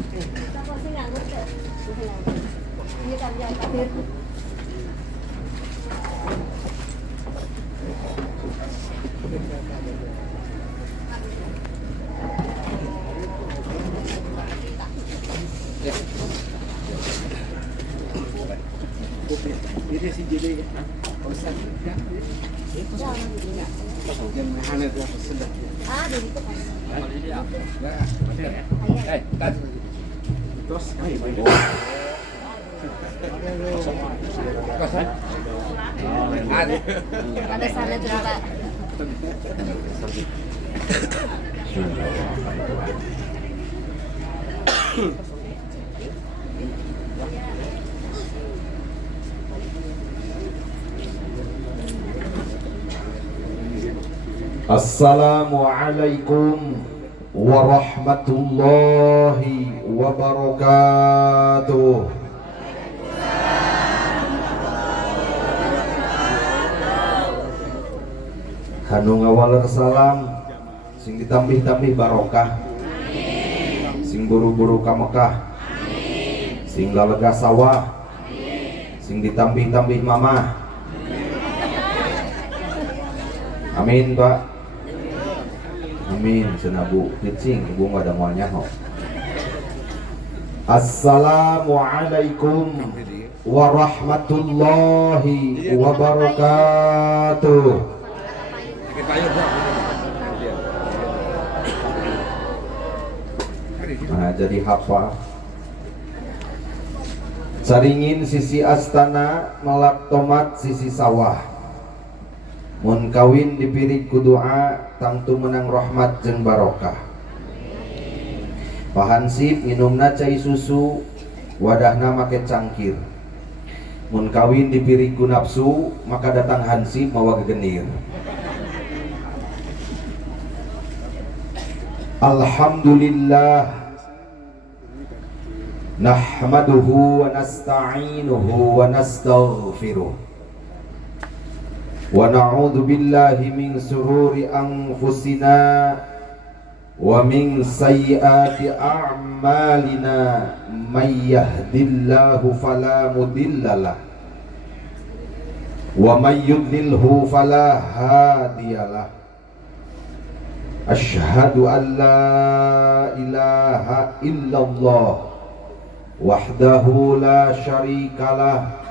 Tapos sinangot ka. Ini kami yang terakhir. Ini si jadi Ustaz kan? Yang hanet lah sudah. Ah, dari itu kan. Kan. Terus kami main. Ada sana juga. Assalamualaikum warahmatullahi wabarakatuh. Kanu ngawaler salam sing ditambih-tambih barokah, sing buru-buru ka Mekah, sing lalega sawah, sing ditambih-tambih mamah. Amin Pak. Amin, senabu pitching ibu nggak ada muanya ho. Assalamualaikum warahmatullahi wabarakatuh. Nah, jadi hafal. Saringin sisi astana, melak tomat sisi sawah. Mun kawin dipirik ku doa tangtu menang rahmat jeung barokah. Pahansip minumna cai susu, wadahna make cangkir. Mun kawin dipirik ku nafsu, maka datang hansip mawa gegenir. Alhamdulillah nahmaduhu wa nasta'inuhu wa nastaghfiruh. Wa na'udzu billahi min sururi anfusina wa min sayyiati a'malina may yahdihillahu fala mudhillalah wa may yudlilhu fala hadiyalah. Asyhadu an la ilaha illallah wahdahu la syarikalah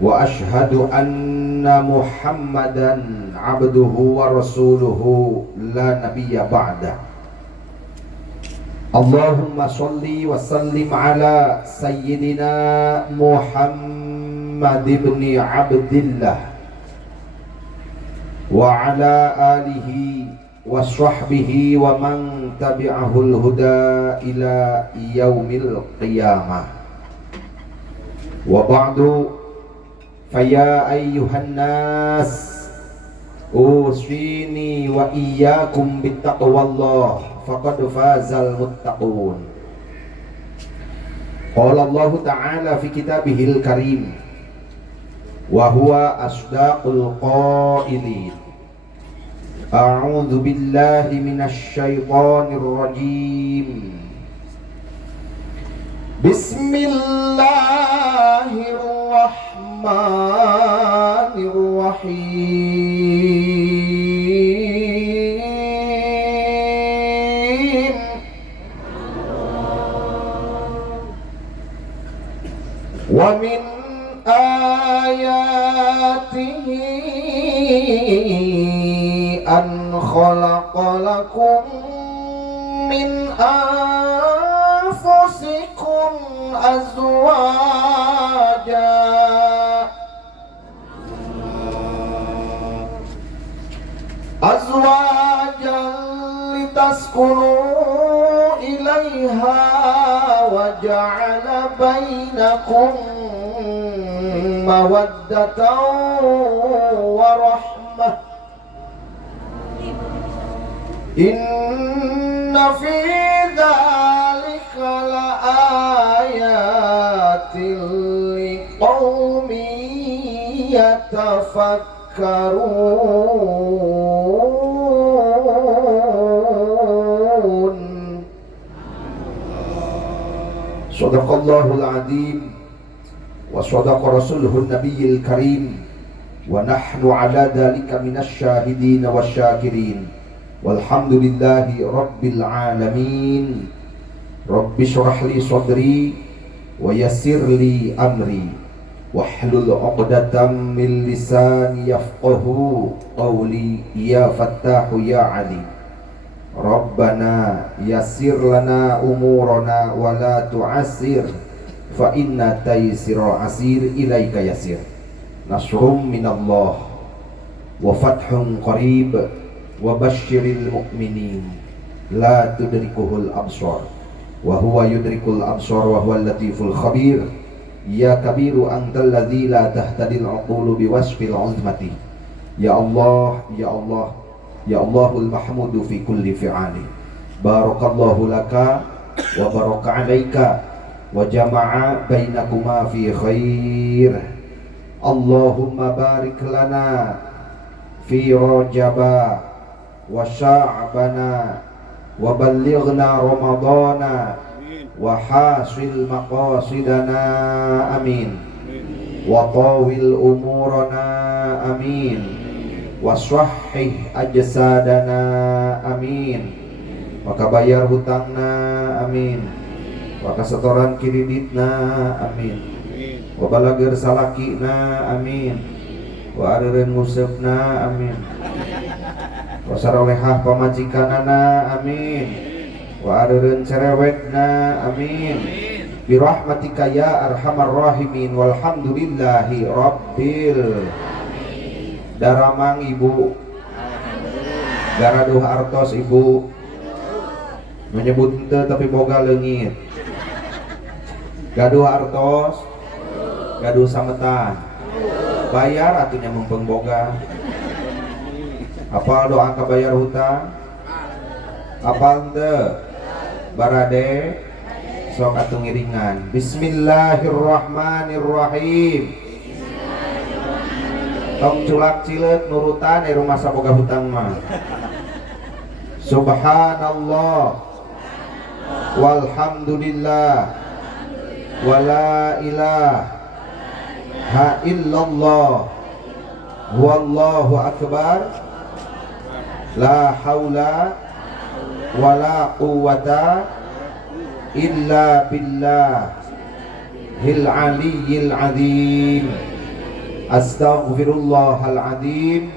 wa ashhadu anna Muhammadan abduhu wa rasuluhu la nabiyya ba'da. Allahumma sholli wa sallim ala sayyidina Muhammad ibn Abdillah wa ala alihi wa sahbihi wa man tabi'ahul huda ila yaumil qiyamah. Wa ba'du, faya ayyuhan nas usini wa iyyakum bittaqwallah faqad fazal muttaqun. Qala Allah ta'ala fi kitabihil karim wa huwa asdaqul qailin. A'udzu billahi minasy syaithanir rajim. Bismillahirrahmanirrahim. Wa min ayatihi an khalaqalakum min anfusikum azwaja litaskunu ilaiha wa ja'ala bainakum mawaddatan wa rahmah. Inna fi dzalika laayatin liqaumin yatafakkarun. Shadaqallahul adzim wa shadaqa rasuluhun nabiyil karim wa nahnu ala dhalika minasy syahidin wasyakirin walhamdulillahi rabbil alamin. Rabbi shrah li sadri wa yassir li amri wahlul 'uqdatam min lisani yafqahu qawli ya fattahu ya alim. Rabbana yassir lana umurana wa la tu'assir fa inna taysira asir ilaika yasir. Nasrum minallah wa fathun qarib wa basyiril mu'minin la tudrikuhul absar wa huwa yudrikul absar wa huwal latiful khabir. Ya kabiru antal ladzi la tahtadil uqulu biwasfil uzmati. Ya Allah, ya Allah, ya Allahul mahmudu fi kulli fi'ali. Barakallahu laka wa baraka alaika wa jama'a bainakuma fi khair. Allahumma barik lana fi rajaba wa sya'bana wa ballighna ramadana wa hasil maqasidana amin wa tawil umurana amin wa sahih ajsadana amin wa kabayar hutangna amin wa kasetoran kreditna amin wa balagir salakina amin wa areureun musebna amin wa sarolehah pamajikanana amin wa areureun cerewetna amin birahmatika ya arhamar rahimin walhamdulillahi rabbil daramang ibu garaduh artos ibu menyebut ente tapi boga leungit gaduh artos gaduh sametan bayar atunya mumpung boga apal doa kabayar hutang apal ente barade sok atuh ngiringan. Bismillahirrahmanirrahim. Tong culak cileuk nurutan di rumah saboga hutang mah. Subhanallah walhamdulillah wala ilaha illallah wallahu akbar la haula wala quwwata illa billahil aliyyil azim. Astaghfirullahal azim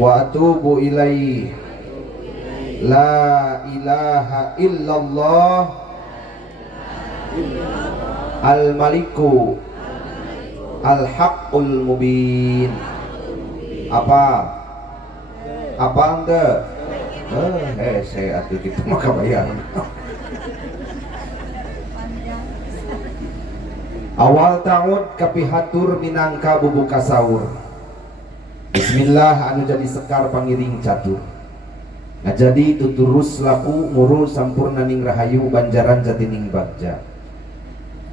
wa atubu ilaih. La ilaha illallah al maliku al haqqul mubin. Apa ente? Saya atuh kitu mah kabayar. Awal tahun kapihatur minangka bubuka sahur. Bismillah anu jadi sekar pangiring catur. Ngajadi tuturus laku muru sampurna ning rahayu banjaran jatining bagja.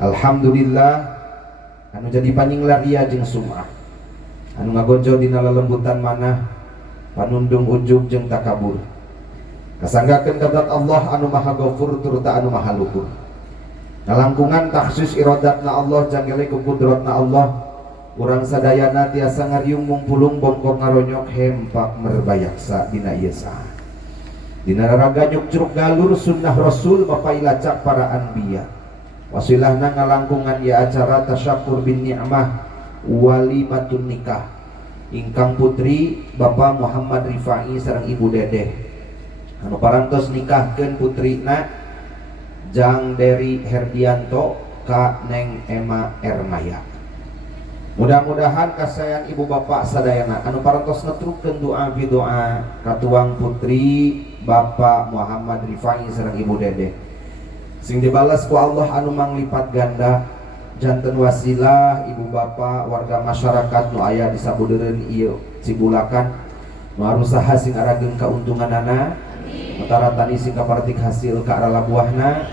Alhamdulillah anu jadi paninglaria jeung sum'ah. Anu ngagojo dina lelembutan manah panundung ujub jeung takabur. Kasanggakeun kadat Allah anu maha ghafur turta anu maha luhur. Nalangkungan taksis iradatna Allah janggele ku kudratna Allah. Urang sadayana tiasa ngariung mumpulung bongkok ngaronyok hempak merbayaksa dina ieu saha. Dina raga nyukcruk galur sunnah Rasul mapailacak para anbiya. Wasilahna ngalangkungan ieu acara tasyakur bin ni'mah walimatun nikah. Ingkang putri Bapak Muhammad Rifai sareng Ibu Dedeh anu parantos nikahkeun putrina Jang Deri Herdianto ka Neng Emma Ermaya. Mudah-mudahan kasayan ibu bapak sadayana anu parantos netrukeun doa fi doa katuang putri Bapak Muhammad Rifai sareng Ibu Dedeh sing dibalas ku Allah anu manglipat ganda janten wasilah ibu bapak warga masyarakat nu aya di sabudeureun ieu Cibulakan nu arusaha sing arageun kauntunganana utara tani sing kapartik hasil ka arah labuahna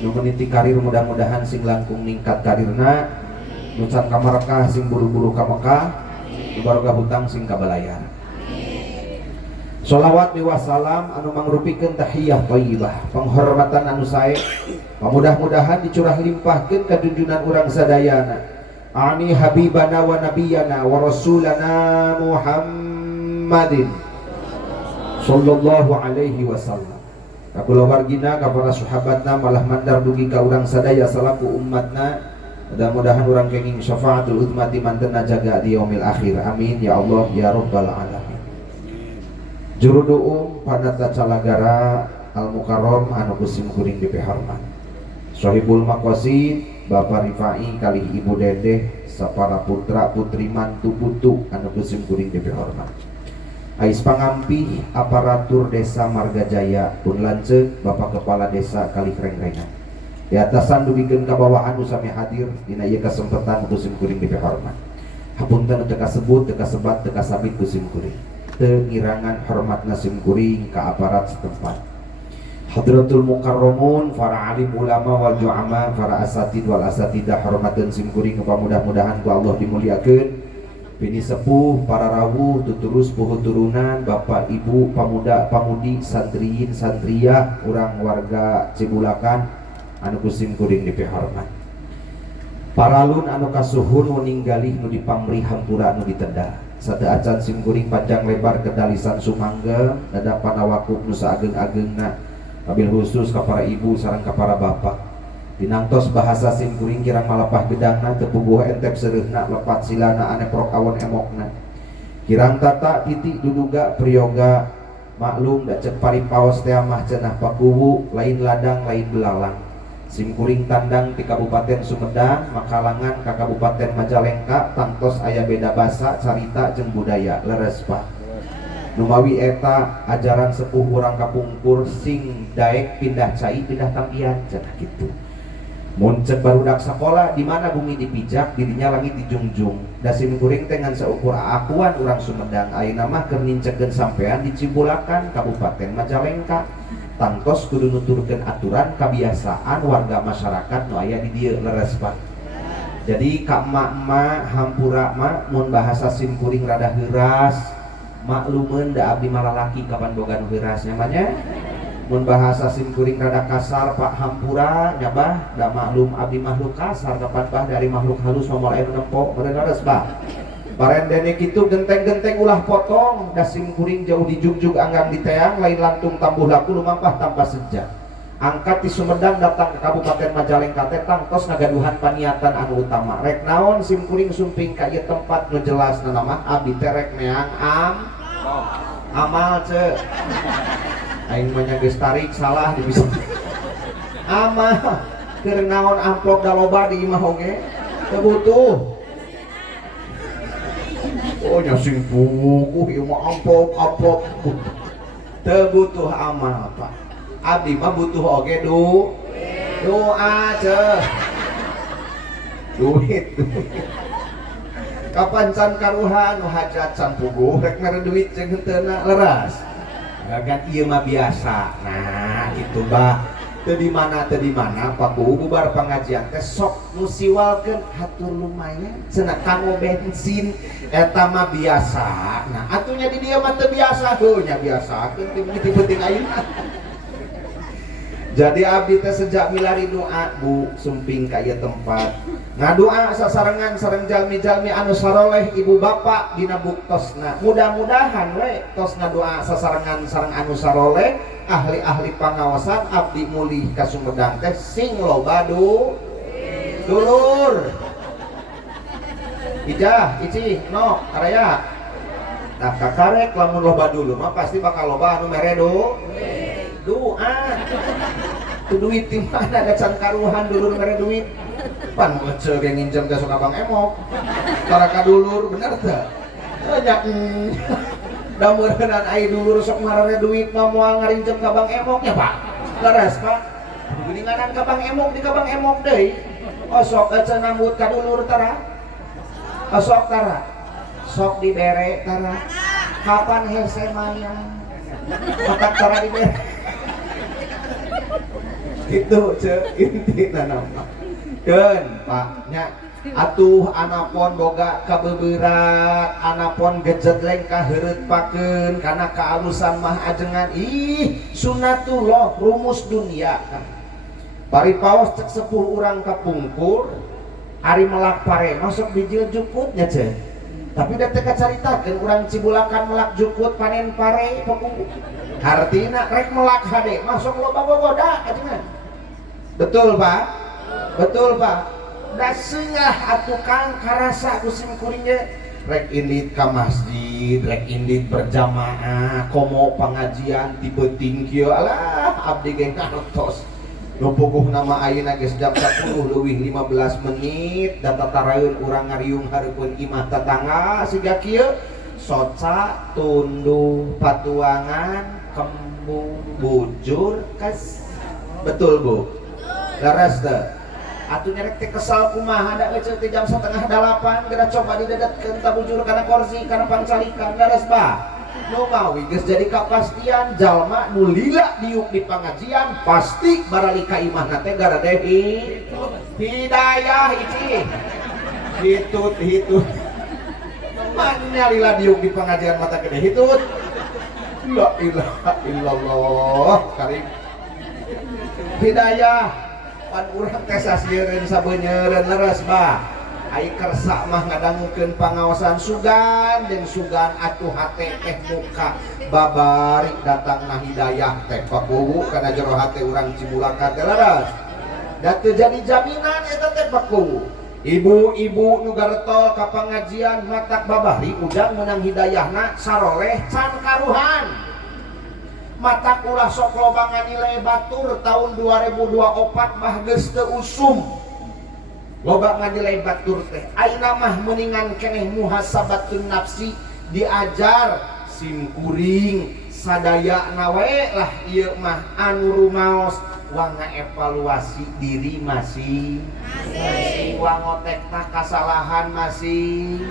nu meniti karir mudah-mudahan sing langkung ningkat karirna nu can kamarekah sing buru-buru ka Mekah nu barokah hutang sing kabalayar. Sholawat wa salam anu mangrupikeun tahiyah thayyibah penghormatan anu sae Mudah-mudahan dicurah limpahkeun ka junjunan urang sadayana ani habibana wa nabiyana wa rasulana Muhammadin sallallahu alaihi wasallam. Ka kulawargina, ka para sahabatna, malah mandar dugi ka urang sadaya salaku umatna. Mudah-mudahan urang kenging syafaatul uzma di mantenna jaga di yaumil akhir. Amin ya Allah ya rabbal alamin. Juru du'um panata calagara al-mukarram anu kusim kuring DP hormat. Sohibul maqasid Bapak Rifai kalih Ibu Dedeh sapara putra putri mantu putu anu kusim kuring DP hormat. Ais pangampih aparatur desa Margajaya pun lanceuk Bapak Kepala Desa kalih reng-rengan. Di atasan dugikeun ka bawah anu sami hadir dina ieu kesempatan kusim kuring DP hormat. Hapunten teu kasebut, teu kasebat, teu kasabit kusim kuring. Teu ngirangan hormatna sim kuring ka aparat setempat. Hadratul mukarramun, para alim ulama wal ju'ama, para asatid wal asatidah hormatkeun sim kuring mudah-mudahan ku Allah dimuliakeun. Bini sepuh, para rawuh, tuturus puhut turunan, bapak ibu, pamuda, pamudi, santriin, santriyah, urang warga Cibulakan anu kusim kuring DP hormat. Paralun anu kasuhun meninggalih nu dipamrih hampura anu ditenda. Sate acan sim kuring panjang lebar kedalisan sumangga dada panawakuk nu saageng-agengna. Kabil khusus ka para ibu sareng ka para bapak. Dinangtos bahasa sim kuring kirang malapah gedangna teu puguh entep seureuhna lepat silana ane prok awon emokna. Kirang tata titik duduga priyoga maklum da cek paripaos teh mah cenah pakuwu lain ladang lain belalang. Sim kuring tandang di Kabupaten Sumedang makalangan ka Kabupaten Majalengka tangtos aya beda basa carita jeung budaya leres Pak. Numawi eta ajaran sepuh urang kapungkur sing daek pindah cai pindah tampian cenah kitu. Mun cek barudak sakola di mana bumi dipijak didinya langit dijungjung. Da sim kuring teh ngan saukur akuan urang Sumedang ayeuna mah keur nincekeun sampean di Cibulakan Kabupaten Majalengka. Tangtos kudu nuturkeun aturan kebiasaan warga masyarakat nu aya di dieu leres Pak. Jadi ka emak-emak hampura mak mun bahasa sim kuring rada heuras maklumeun da abdi malalaki kapan boga nu heuras nyamanya. Mun bahasa sim kuring rada kasar Pak hampura nyabah da maklum abdi makhluk kasar kapan bah dari makhluk halus momor aya nu nempo meureun leres Pak. Parendene kitu genteng-genteng ulah potong da sim kuring jauh dijugjug anggang di teang lain lantung tambuh laku lumampah tanpa sejak. Angkat di Sumedang datang ke Kabupaten Majalengka teh tangtos ngagaduhan paniatan anu utama. Rek naon sim kuring sumping ka ieu tempat nu jelasna mah abdi teh rek neang amal ce. Aing mah nya geus tarik salah dibisa. Amal keur naon amplop da loba di imah oge teu butuh. Oh nyasing buku ieu mah amplop teu butuh amal Pak. Abdi mah butuh oge doa ceh. Duit. Kapan can karuhan nu hajat can puguh rek mere duit jeung heuteuna leras. Gagan ieu mah biasa. Nah, kitu Mbah. Teu di mana paku bubar pengajian teh sok musiwalkeun hatur lumayan cenah kanggo bensin eta mah biasa. Nah, atunya di dieu mah teu biasa heuh nya biasakeun ti penting ayeuna. Jadi abdi teh sejak milari doa Bu sumping ka ieu tempat. Ngadoa sasarengan sareng jalmi-jalmi anu saroleh ibu bapak dina buktosna. Mudah-mudahan we tos ngadoa sasarengan sareng anu saroleh ahli-ahli pangawasan abdi mulih ka Sumedang teh sing loba dulur. Ijah, ici, no, karaya. Nah, kakarek lamun loba dulur mah pasti bakal loba anu mere doa. Tu duit di mana ada can karuhan dulur mere duit. Pan ngece ge nginjem ka sok Abang Emok. Tara ka dulur bener teu? Nya da meureunana ai dulur sok marare duit mah moal ngarinjem ka Bang Emok nya Pak. Leres Pak. Geuninganan ka Bang Emok di ka Bang Emok deui. Osok ece nambut ka dulur tara. Osok tara. Sok dibere tara. Kapan hese maya? Matak tara dibere. Itu intina nama keun Pak nya atuh anapun boga kabeuberat anapun gejedleng kaheureut pakeun kana kaalusan mah ajengan ih sunnatullah rumus dunia kan Paripaos cek sepuh urang kapungkur ari melak pare masuk bijil jukutnya ceh. Tapi da teu kacaritakeun urang Cibulakan melak jukut panen pare pekung. Artina rek melak hade masuk loba bogoda ajeuna. Betul Pak? Betul Pak? Da seungah atuh Kang karasa ku sim kuring ge rek indit ka masjid, rek indit berjamaah, komo pengajian ti beuting kieu alah abdi ge ngartos. Nu puguh nama ayeuna geus jam 10 leuwih 15 menit da tataraeun urang ngariung hareupeun imah tetangga siga kieu soca tunduh patuangan kembung bujur kes. Betul Bu? Laras teh atuh nyerek teh kesal kumaha da euceul teh jam 7:30 geura coba didedatkeun ka bujur kana kursi kana pancalikan laras Bah. Nu mawi geus jadi kapastian jalma nu lila diuk di pangajian pasti baralika imahna teh gara dehi hidayah hiji hitut mana lila diuk di pengajian mata gede hitut la ilaha illallah karim hidayah pan urang teh sasieun sabeuneureun leres Bah. Ai kersa mah ngadangukeun pangaosan sugan jeung sugan atuh hate teh muka babari datangna hidayah teh pakuwu kana jero hate urang Cibulakan teh leres. Da teu jadi jaminan eta teh pakuwu. Ibu-ibu nu garetol ka pangajian matak babari ujang meunang hidayahna saroleh can karuhan. Matak ulah sok lobangan nilai batur tahun 2024 mah geus teu usum. Loba nganilai batur teh ayeuna mah mendingan keneh muhasabatun nafsi diajar sim kuring sadayana wae lah ieu mah anu rumaos wa ngaevaluasi diri masih wa ngotekna kasalahan masih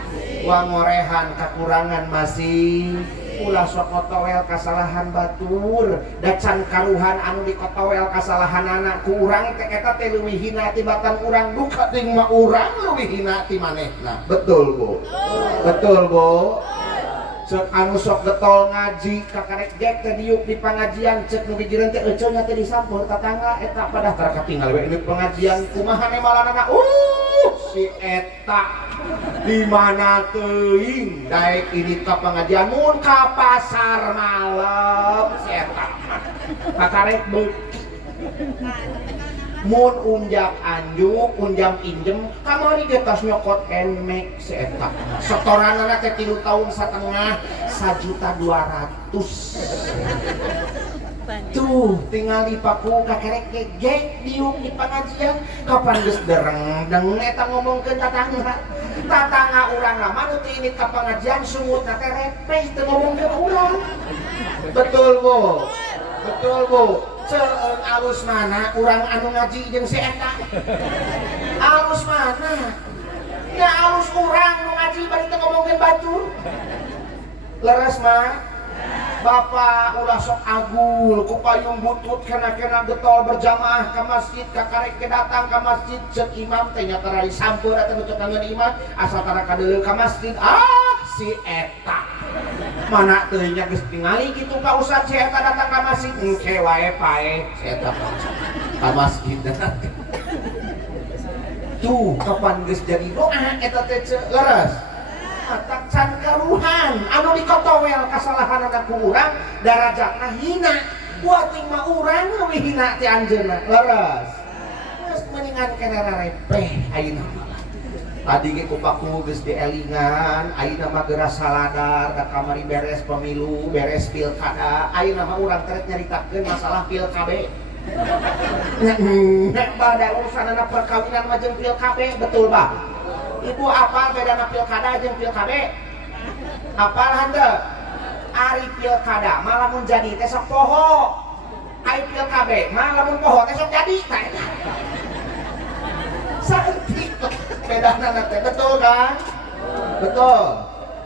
wa ngorehan kakurangan masih ulah sok ngotowel kasalahan batur da can karuhan anu dikotowel kasalahan anak ku urang teh eta teh leuwih hina tibatan urang duka ting mah urang leuwih hina ti manehna. Betul Bu? Betul Bu? Cek anu sok getol ngaji kakarek jek teh diuk di pangajian cek nu gijireun teh euceul nya teh disampur tatangga eta padah tara katinggal we ini pengajian kumaha ne malanana si eta di mana teuing daek ini ka pengajian mun ka pasar malam si eta kakarek beuk mun unjak anjuk unjam injem kamari ge tos nyokot enmek si eta setoranana teh 3 tahun satengah 1.200.000 tuh tinggal dipaku kakerek gegek diuk di pengajian kapan geus dereng eta ngomongkeun tatangga urang lama nu teu init ka pengajian sungutna teh repeh teu ngomongkeun urang. Betul Bu? Betul Bu? Ceueung alus mana urang anu ngaji jeung si eta alus mana ya alus urang nu ngaji bari teu ngomongkeun batur leres mah Bapak ulah sok agul ku payung butut kena-kena getol berjamaah ke masjid kakarek ke datang ke masjid cek imam teh nya tara disampeur eta nu teu kangen imam asal tara kadeuleu ka masjid si eta mana teu nya geus tingali kitu ka ustad si eta datang ka masjid engke wae pae si eta ka masjid tuh kapan geus jadi doa eta teh leres matak can karuhan anu dikotowel kasalahan anak urang darajatna hina buat mah urang leuwih hina ti anjeunna leres geus mendingan kenara repeh ayeuna mah tadi ge kupaku geus dielingan ayeuna mah geura saladar da kamari beres pemilu beres pilkada ayeuna mah urang terek nyaritakeun masalah pilkada nek bada urusanana perkawinan mah jeung pilkada betul Bah? Ibu apa bedana pilkada jeung pilkade? Apal henteu? Ari pilkada mah lamun jadi teh sok poho. Ari pilkade mah lamun poho teh sok jadi. Tah eta. Saeutik bedana teh betul kan? Betul.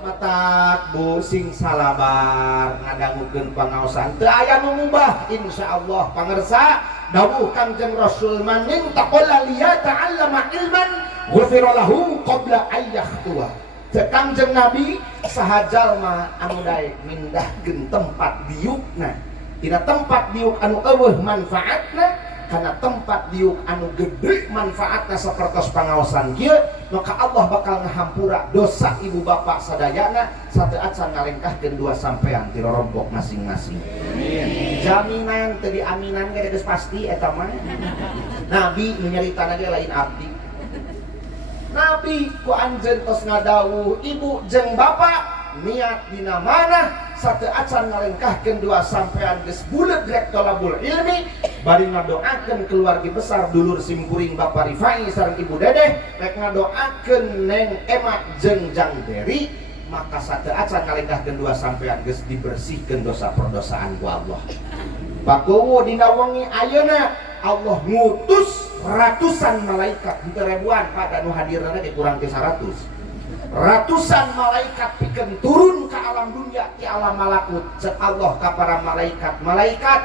Matak Bu sing salabar ngadangukeun pangaosan teu aya nu ngubah insyaallah pangarsa dawuh Kangjeng Rasul maning taqalla liyata'allama ilman ghufira lahu qabla ayyahtuwa. Kangjeng Nabi saha jalma anu daek mindahkeun tempat diukna tina tempat diuk anu eueuh manfaatna karena tempat diuk anu gede manfaatna sapertos pangaosan kieu, maka Allah bakal ngahampura dosa ibu bapak sadayana sateu acan ngalengkahkeun dua sampean ti rorompok masing-masing. Jaminan teu diaminan ge geus pasti eta mah. Nabi nu nyaritana ge lain abdi. Nabi ku anjeun tos ngadawuh ibu jeung bapak niat dina manah sateu acan ngalengkahkeun dua sampean geus buleud rek thalabul ilmi bari ngadoakeun keluarga besar dulur simkuring Bapak Rifai sareng Ibu Dedeh rek ngadoakeun Neng Emak jeung Jang Deri, maka sateu acan ngalengkahkeun dua sampean geus dibersihkeun dosa perdosaan ku Allah. Pakuwu dina wengi ayeuna Allah ngutus ratusan malaikat, henteu ribuan Pak, nu hadirna ge kurang ti 100. Ratusan malaikat pikeun turun ke alam dunia di alam malakut. Cek Allah ka para malaikat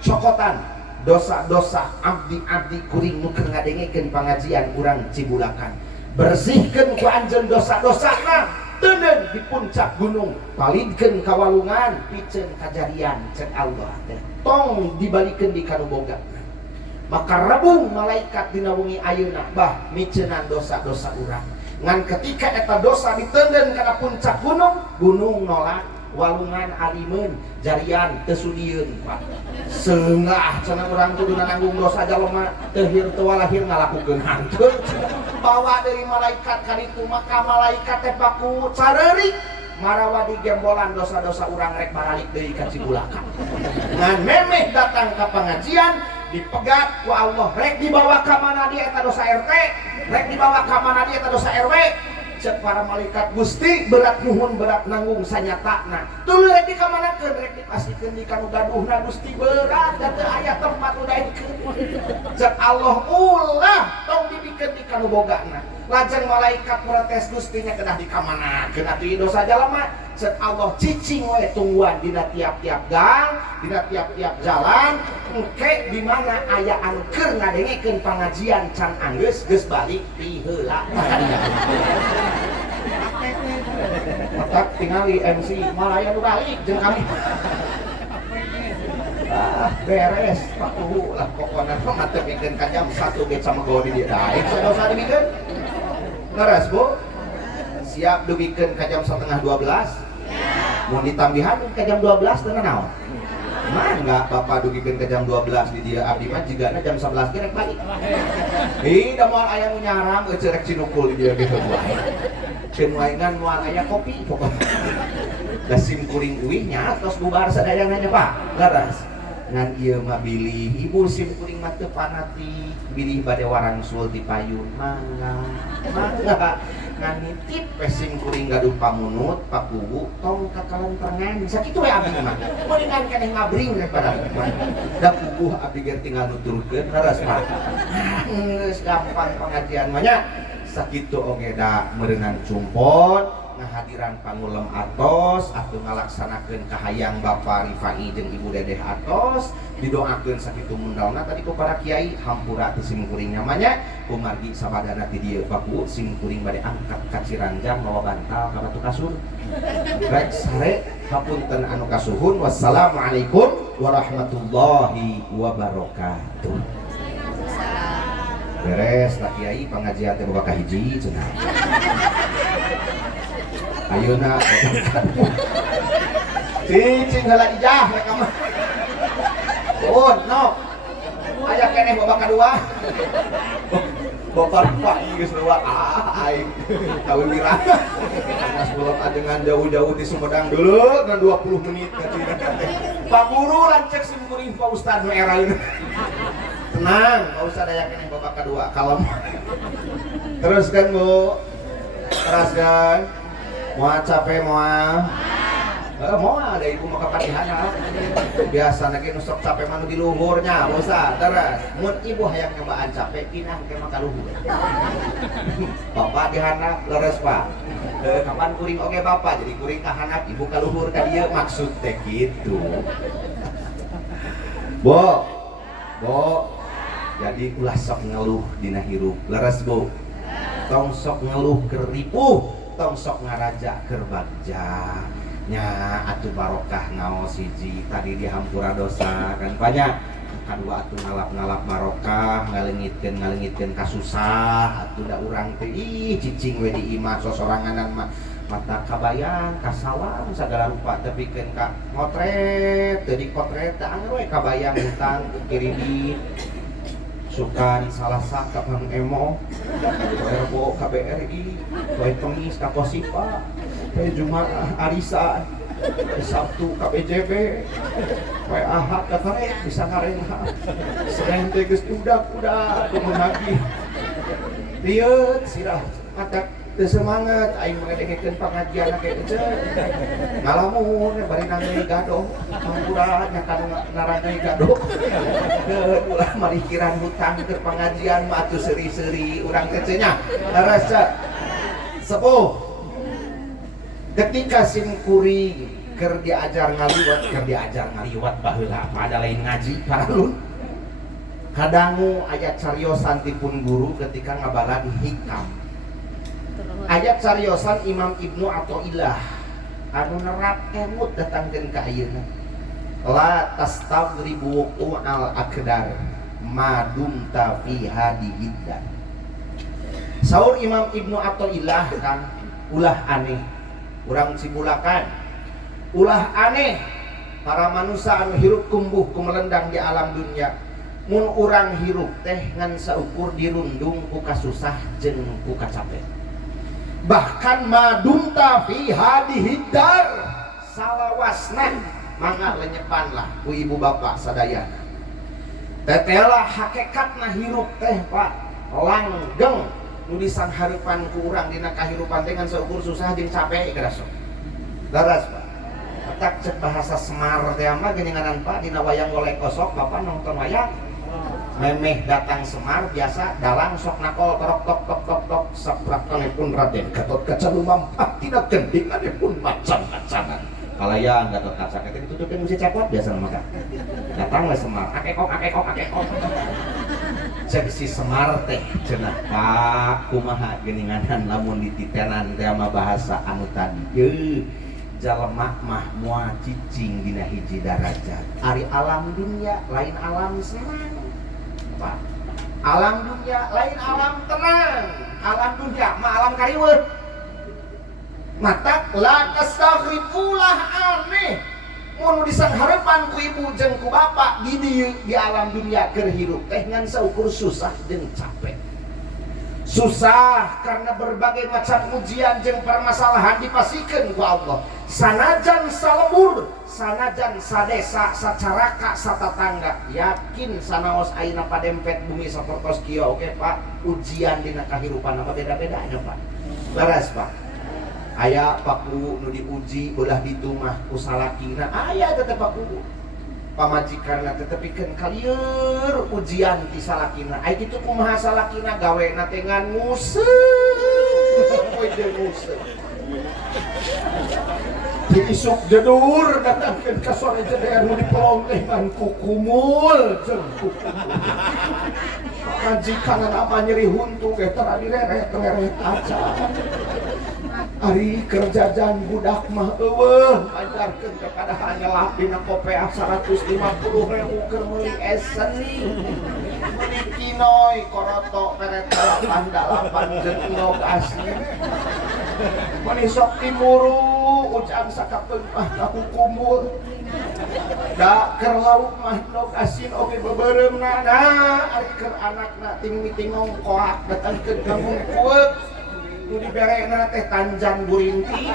cokotan dosa-dosa abdi-abdi kuring nu keur ngadengekeun pangajian urang Cibulakan. Bersihkeun ku anjeun dosa-dosana, teuneun di puncak gunung, palidkeun ka walungan, piceun kajadian. Cek Allah teh tong dibalikeun di kanu boga. Maka rebung malaikat dina wengi ayeuna bah miceunan dosa-dosa urang. Ngan ketika eta dosa ditenden kana puncak gunung nolak, walungan alimeun, jarian teu sudieun Pak. Seunggah cenah urang kuduna nanggung dosa jalema teu hir teu walahir ngalakukeun hanteu. Bawa dari malaikat ka ditu, maka malaikat teh paku careurik marawa digembolan dosa-dosa urang rek baralik deui ka Cibulakan. Ngan memeh datang ka pangajian dipegat ku Allah rek dibawa ka mana dia eta dosa RT, rek dibawa ka mana dia eta dosa RW. Cek para malaikat Gusti berat nuhun berat nanggung sanyatana. Tuluy rek di ka manakeun rek dipastikeun di kanu gaduhna Gusti berat da teu aya tempat udaikeun. Cek Allah ulah tong dibikeun di kanu bogana. Lajeng malaikat protes Gusti nya kedah di ka manakeun atuh dosa jalema. Cek Allah cicing we tungguan dina tiap-tiap gang, dina tiap-tiap jalan, engke di mana aya anu keur ngadengekeun pangajian can anggeus geus balik ti heula. Matak tingali MC malaya nu balik jeung kami. Beres patuh lah pokona mah teu mikeun ka jam 1 ge camego di dieu daek sadosa dibikeun. Beres Bu? Siap dugikeun ka jam 11:30? Mau ditambihan ke jam 12 dengan naon? Mangga Bapak dugikeun ke jam 12 di dia abdi mah jigana jam 11 ge rek balik. Da moal aya nu nyarang eueuh rek cinukul di dia gitu wae. Ceun waingan moal aya kopi pokona. Da sim kuring uih nya tos bubar sadayana nya Pak. Leres. Ngan ieu mah bilih ibu sim kuring mah teu panati bilih bade warangsul ti payun mangga. Ngan nitip sim kuring gaduh pamunut pakuwu tong ka kalentrengan sakitu we abdi mah. Mendingan keneh ngabring daripada da puguh abdi ge tinggal nuturkeun leres Pak. Geus gampang pengajian mah nya. Sakitu oge da meureungan cumpot ngahadiran pangulem atos atuh ngalaksanakeun kahayang Bapak Rifai jeung Ibu Dedeh atos didoakeun sakitu mundalna tadi ku para kiai hampura ti simkuring namanya kumargi sabadana ti dieu baku simkuring bade angkat ka Ciranjang mawa bantal ka batu kasur rek sare hapunten anu kasuhun. Wassalamualaikum warahmatullahi wabarakatuh. Beres lah kiai pengajian teh boga kahiji cenah. Ayeuna cicing heula ijah mereka mah. Oh, no. Aya keneh babak kadua. Bapak Pak geus dua aing kawin wirah. Geus belum ajengan jauh-jauh di Sumedang dulu dan 20 menit ka Cina teh. Pak Guru lancek simkuring Pak Ustad nu era ini. Tenang, Pak Ustad aya keneh babak kadua kalem. Teruskan Bu. Teruskan. Moal capek moal. Moal da ibu mah kapatihana. Biasa lagi nusok capek manu di luhurnya, bosa. Terus, mun ibu hayang nyobaan capek pinah ke mah ka luhur. Bapak dihandap leres Pak. Kapan kuring oge Bapak jadi kuring ka handap ibu ka luhur ka dieu maksud teh kitu. Bo. Jadi ulah sok ngeluh dina hirup. Leres Bu. Tong sok ngeluh keur ripuh. Tong sok ngaraja keur bagja nya atuh barokah ngaos hiji tadi dihampura dosa kan banyak kadua atuh ngalap-ngalap barokah ngalengitkeun kasusah atuh da urang teh ih cicing we di imah sosoranganan mah mata kabayang kasawang sagala rupa tapi pikeun ka motret teu dikotret da anger we kabayang hutang kirimi sukan salasa ka Mang Emo Erbo KBRI bae pengis ka Kosipa bae Jumaah Arisan Sabtu KPJB bae Ahad ka Karek bisa ngarenha Senin teh geus budak-budak kudu lagi lieur sirah matak teu semangat aing mengedengekeun pangajian ge teh ngalamun bari nang deui gadoh hampura nya kanu narang deui gadoh ulah marikiran hutang keur pangajian mah atuh seuri-seuri urang teh nya rasa sepuh ketika sim kuring keur diajar ngaliwat baheula pada lain ngaji paralun kadangu ayat cariosan tipun guru ketika ngabalan hikam ayat cariosan Imam Ibnu Athaillah anu nerap emut datangkeun ka ayeuna la tastadribu al akdar madumta fi hadihiddan saur Imam Ibnu Athaillah kan ulah aneh urang cibulakan ulah aneh para manusia anu hirup kumbuh kumelendang di alam dunia mun urang hirup teh ngan saukur dirundung ku kasusah jeung ku kacapek bahkan madumta fi hadihidar salawasna mangga lenyepan lah ku ibu bapak sadayana tetela hakikatna hirup teh Pak langgeng nu disanghareupan ku urang dina kahirupan teh ngan saukur susah jeung capek gerasok daras Pak tak cek bahasa Semar teh mah genyenganan Pak dina wayang golek kosok Bapak nonton wayang memeh datang Semar biasa dalang sok nakol torok tok tok tok tok saprakanipun Raden Gatot Kaca lumampah tina gendinganipun macan-macanan kalayang Gatot Kaca kete ditutupkeun musik cakot biasa mah datang we Semar akekok cek si Semar teh cenah Pak kumaha geuninganan lamun dititenan teh mah bahasa anu tadi yeuh jalema mah moal cicing dina hiji darajat ari alam dunia lain alam senang Pak alam dunia lain alam tenang alam dunia mah alam kariweuh matak la tastaghribulah aneh mun disanghareupan ku ibu jeung ku bapak di dieu di alam dunia keur hirup teh ngan saukur susah jeung capek susah karena berbagai macam ujian jeung permasalahan dipasikeun ku Allah sanajan salebur sanajan sadesa sacaraka satatangga yakin sanaos ayeuna padempet bumi sapertos kieu oke Pak ujian dina kahirupan apa beda-bedanya Pak beres Pak aya paku nu diuji belah ditu mah ku salakina aya tetep paku pamajikanna tetepikeun kalieur ujian ti salakina ai kitu kumaha salakina gawena teh ngan nguseuh poe deui nguseuh isuk jedur datangkeun ka sore jeder nu dipelong teh ngan kukumul jeung majikanna apa nyeri huntu ge tara direret-reret aja ari kerjajan budak mah eueuh ajarkeun kepada hanyalah dina kopeah 150.000 keur meuli esen meuli kinoy koroto peret 88 jeung nog asli mani sok timuru ujang sakapeung mah kakukumul da keur lauk mah nog asin oge beubereumna ari keur anakna ting-ting ngongkoak datangkeun ka mungkueuk nu diberena teh Tanjang Burinti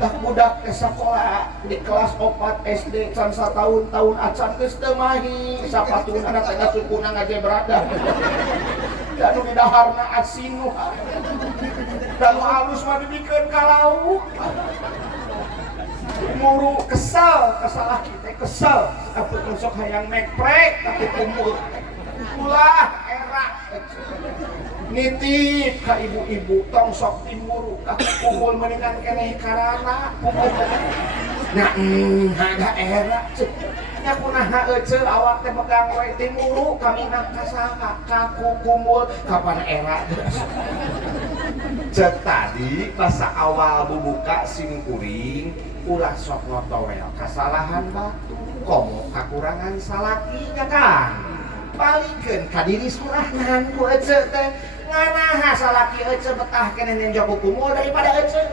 tak budak ke sekolah di kelas 4 SD can tahun acan geus teu mahi sapatuna anak teh sukuna ngajebrada dan nu didaharna asin dan nu halus mah dibikeun ka lauk muru kesal kasalah kita kesal apeun sok hayang mekrek tapi kumur ulah era nitip ka ibu-ibu tong sok timuru ka kumpul mendingan keneh karana kumpul nya ada era nya kunaha euceul awak teh megang we timuru kami nak kasaha ka kumpul kapan era cek tadi masa awal bubuka sim kuring ulah sok ngotowel kasalahan batu komo kakurangan salakinya kan balikeun ka diri sorangan ku ece teh nganaha salaki ece betah keneh nenjok kumul daripada ece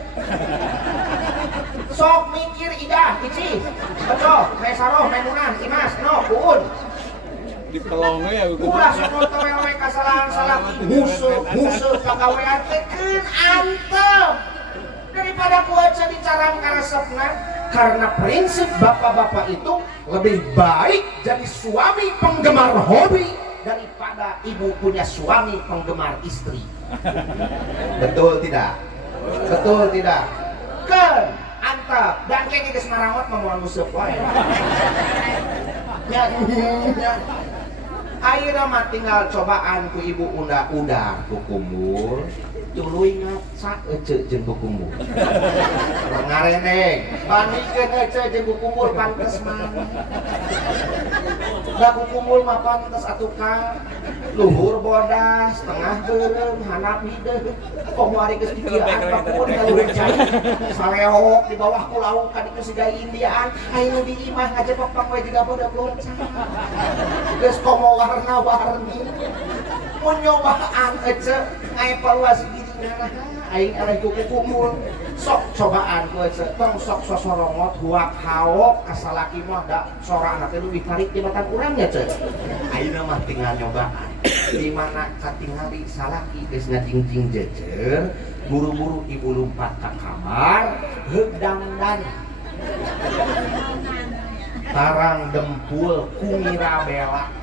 sok mikir Ida Ici betul Mesaroh Memunah Imas no Kuun Di pelongnya ya ulah sok towewe kasalahan salaki musuh kagawean teh keun antep daripada ku ece dicarang karesepna karena prinsip bapak-bapak itu lebih baik jadi suami penggemar hobi daripada ibu punya suami penggemar istri. Betul tidak? Betul tidak? Kan antap dan kayak geus marawat memoal museup wae. Ayeuna mah tinggal cobaan ku ibu unda-unda ku kumur tuluy ngaca ece jeung ku kumur. Ngareneng bandingkeun ece jeung ku kumur pantes mana. Da ku kumur mah pantes atuh ka luhur bodas, tengah beureum, handap hideung. Komo ari geus dikiraan ka kumur ka luhur cai. Saleok di bawah ku lauk ka dieu siga Indiaan, aya di imah ngajepok we juga boda bocah. Geus komo warna-warni. Mun nyobaan ece ngaevaluasi diri aing eleh ku kumul sok cobaan ku ece tong sok sosorongot huak haok kasalaki mah da sorana teh leuwih tarik di mata urang nya ce ayeuna mah tinggal nyobaan di mana katingali salaki geus ngajingjing jejer buru-buru ibu lumpat ka kamar heug dangdan tarang dempul ku Mirabella.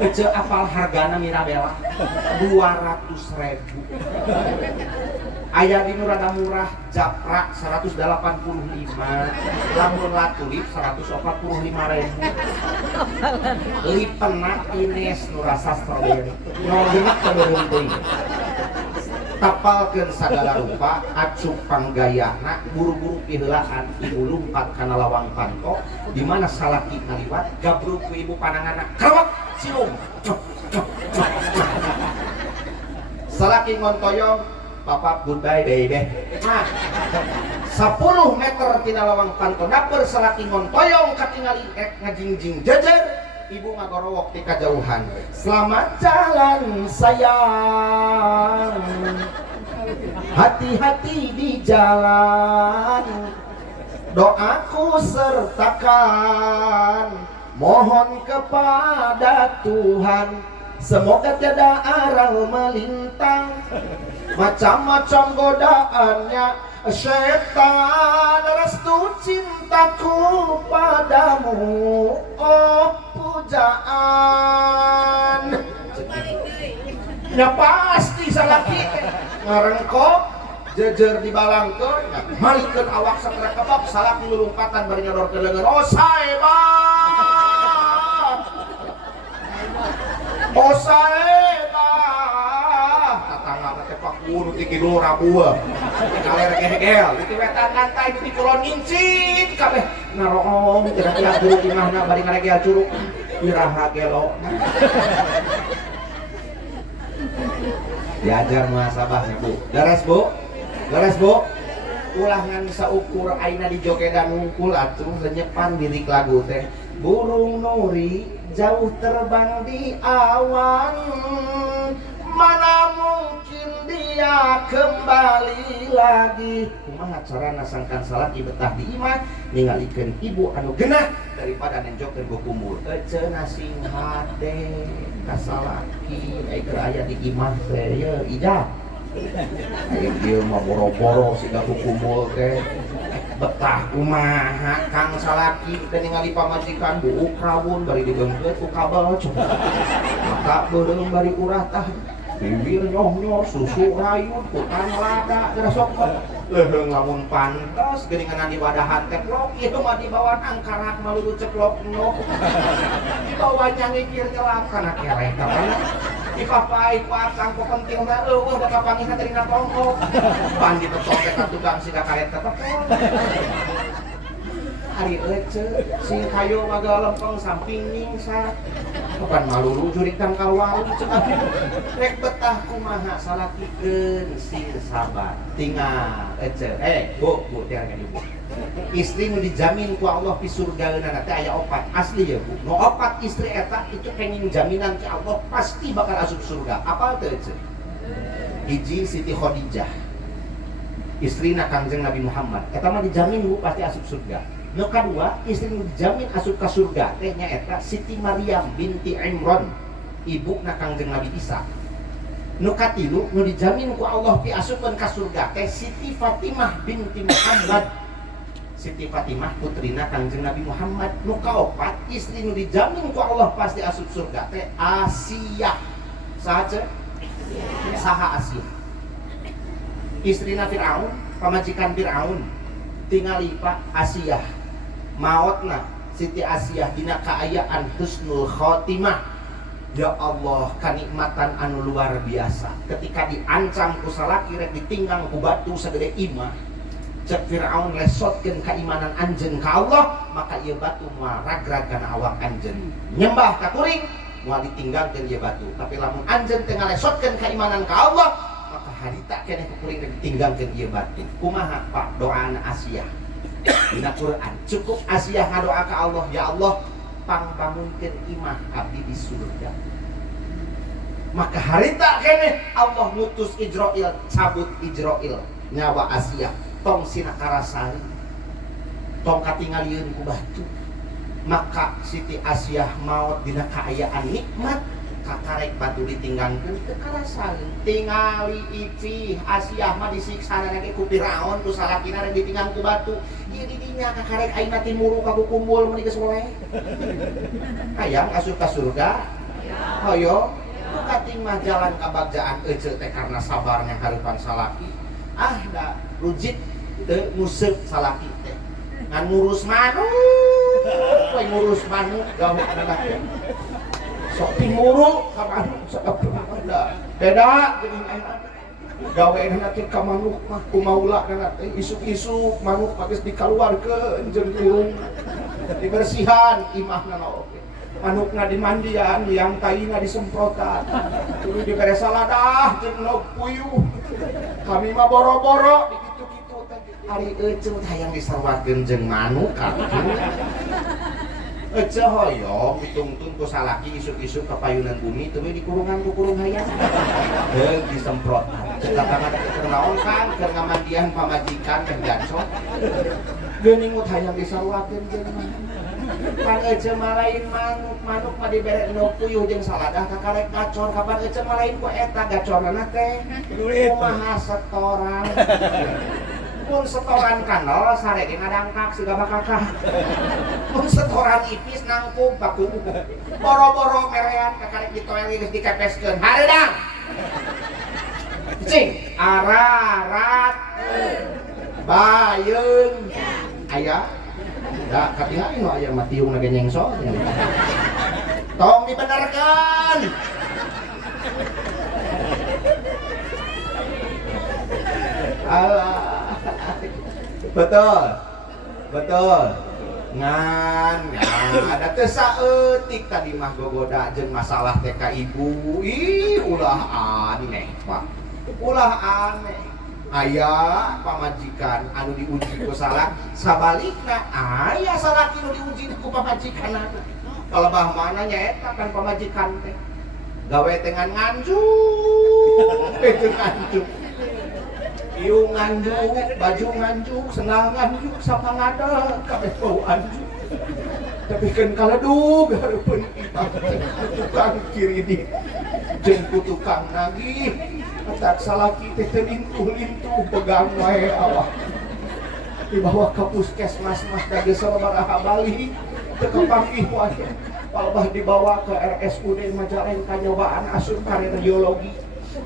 Ece apal hargana Mirabella 200.000. Aya di nu rada murah Japra 185, lamun latulip 145.000. Lipena Ines nu rasa strawberry. No geuna teureum teuing. Tapalkeun sagala rupa acup panggayana buru-buru piheulaan ibu lumpat kana lawang panto di mana salaki ngaliwat gabruk ku ibu pananganna krewek cium salaki ngontoyong papa goodbye baby nah 10 meter tina lawang panto dapur salaki ngontoyong katingali ngajingjing jejer ibu ngagorowok di kejauhan. Selamat jalan sayang, hati-hati di jalan, doaku sertakan, mohon kepada Tuhan, semoga tiada aral melintang, macam-macam godaannya setan, restu cintaku padamu, oh pujaan. Ya pasti salaki ngarengkok jejer di balangkeun, malikeun awak satrek kebab salaki lulumpatan bari ngadorkeun leungeun. Oh saeba, oh saeba. Tatangga teh pakun ti kidul rabua. Kaler gegel, di wetan lantai di kulon nincit kabeh naroong kira-kira guru imahna bari ngaregel curug iraha gelo. Diajar muhasabahnya Bu. Beres Bu? Beres Bu? Ulangan saukur aina di jogedan ngungkul atuh lenyepan lirik lagu teh. Burung nuri jauh terbang di awan, mana mungkin dia kembali lagi. Kumaha carana sangkan salaki betah di imah ningalikeun ibu anu genah daripada nenjokkeun ku kumul. Ece nasing hade ka salaki keur aya di imah teh ye Ida. Aya dieu mah boro-boro siga ku kumul teh. Betah kumaha Kang salaki teh ningali pamajikan buuk rawun bari dibeungkeut ku kabel. Maka beureum bari urah tah bibir nyoh-nyoh susu rayun putan lada geus sok leuheung lamun pantes geuningan di wadahan teplok ieu mah dibawa angkarak malulu ceplok no dibawa nyangikir nyelak kana keleh ka mana dipapai ku akang ku penting teh eueuh da kapangihna teh dina tongkok pan ditetok teh ka tukang siga karet tetep hari ece sing kayu maga lempeng samping ningsat bukan malulu jurikan kawalu rek betah kumaha salakikeun sing sabar tinggal ece Bu tiang ibu Istri nu dijamin ku Allah di surga eunana teh aya 4 asli ya Bu. Nu 4 istri eta itu kenging jaminan ti Allah pasti bakal asup surga. Apal teh ce? Hiji Siti Khadijah. Istrina Kangjeng Nabi Muhammad. Eta mah dijamin Bu pasti asup surga. Nu kadua istri nu dijamin asup ka surga teh nyaeta Siti Maryam binti Imran, ibuna Kangjeng Nabi Isa. Nu katilu nu dijamin ku Allah piasupkeun ka surga teh Siti Fatimah binti Muhammad. Siti Fatimah putrina Kangjeng Nabi Muhammad. Nu kaopat istri nu dijamin ku Allah pasti asup surga teh Asiyah. Saha? Saha Asiyah? Istrina Firaun, pamajikan Firaun. Tingali Pak Asiyah. Maotna Siti Asiyah dina kaayaan husnul khotimah. Ya Allah, kanikmatan anu luar biasa. Ketika diancam ku salaki rek ditinggang ku batu sagede imah. Cek Firaun lesotkeun keimanan anjeun ka Allah, maka ieu batu moal ragrag kana awak anjeun. Nyembah ka kuring moal ditinggalkeun ieu batu. Tapi lamun anjeun teu ngalesotkeun keimanan ka Allah, maka harita keneh ku kuring rek ditinggalkeun ieu batu. Kumaha Pak doana Asiyah? Dina Quran cukup Asiyah ngadoa ka Allah, ya Allah pangbangunkeun imah abdi di surga. Maka harita keneh Allah ngutus Ijrail, cabut Ijrail nyawa Asiyah, tong sina karasari, tong katingalieun ku batu. Maka Siti Asiyah maot dina kaayaan nikmat, kakarek batu ditinggangkeun teu karasari. Tingali icih Asiyah mah disiksa nage ku Firaun, ku salakina rek ditinggang ku batu. Ieu di dinya kakarek ayeuna timuru ka kukumbul mun geus moleh. Hayang asup ka surga? Hoyo. Kating mah jalan kabagjaan ece teh karena sabarnya hareupan salaki. Ah da rujit teu museup salaki teh. Ngan ngurus manuk, we ngurus manuk gawe adalah teh. Sok timuru ka manuk sakap da. Beda geuning ayeuna. Gaweana teh ka manuk mah kumaula kana teh isuk-isuk manuk geus dikaluarkeun jeung kurung. Dibersihan imahna oge. Manukna dimandian, yang taina disemprotan. Tuluy dibere saladah jeung nog puyuh. Kami mah boro-boro dikitu-kitu teh. Ari euceut hayang disarwakeun jeung manuk kakek. Ece hoyong ditungtun ku salaki isuk-isuk ka payunan bumi tuluy dikurungan ku kurung hayang. Deug disemprotan. Cetakanna keur naon Kang? Keur ngamandian pamajikan teh gancok. Geuning mut hayang disarwakeun jeung manuk. Pan ece malain manuk mah dibere endog puyuh jeung saladah kakarek gacor. Kapan ece malain ku eta gacorna teh kumaha setoran. Mun setoran kanal sare ge ngadangkak siga bakakah. Mun setoran ipis nangkung bakung. Boro-boro merean kakarek ditoel geus dikepeskeun. Hareudang. Cing ararat bayeung aya da katingali nu aya mah tiung lagi nyengsol. Tong dibenerkeun. Allah. Betul. Betul. Ngan ada teu saeutik tadi mah gogoda jeung masalah teh ka ibu. Ih ulah aneh, Pak. Ulah aneh. Aya pamajikan anu diuji ku salaki, sabalikna aya salaki nu diuji ku pamajikanna. Kalebah mana nyaeta kan pamajikan teh. Gawe teh nganjuk, teu nganjuk. Ieu nganjuk, baju nganjuk, sendal nganjuk, sapangada kabeh bau anjuk. Tapi kan kaledug hareupeun kita tukang kiri di jeung ku tukang nagih. Tak salaki teh lintuh-lintuh pegang wae awak. Dibawa ke puskesmas mas da geus sabaraha bali teu kapanggih wae. Palebah dibawa ke RSUD Majalengka nyobaan asup kardiologi.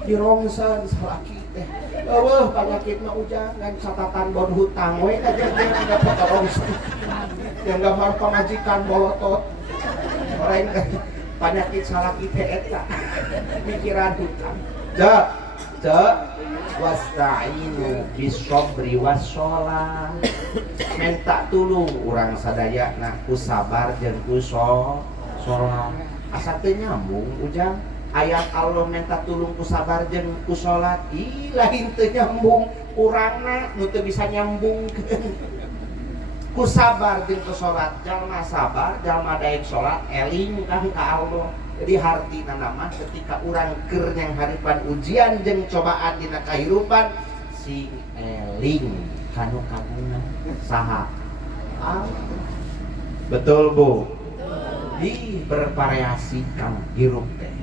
Dirongsan salaki teh. Eueuh panyakit mah ujang ngan catatan bon hutang we ka jeung dapat rongsan. Yang gambar pamajikan bolotot. Lain penyakit salaki teh eta. Mikiran hutang. Wasta'inu bis-sabri was-shalah. Minta tulung urang sadayana ku sabar jeung ku shalat. Asa teu nyambung ujang. Ayat Allah minta tulung ku sabar jeung ku salat. Ih lain teu nyambung urangna nu teu bisa nyambungkeun. ku sabar jeung ku salat. Jalma sabar, jalma daek salat, eling ka Allah. Jadi hartina nama ketika urang keur yang haripan ujian jeung cobaan dina kahirupan sing eling kanu kaguna saha betul Bu. Di bervariasi kang hirup teh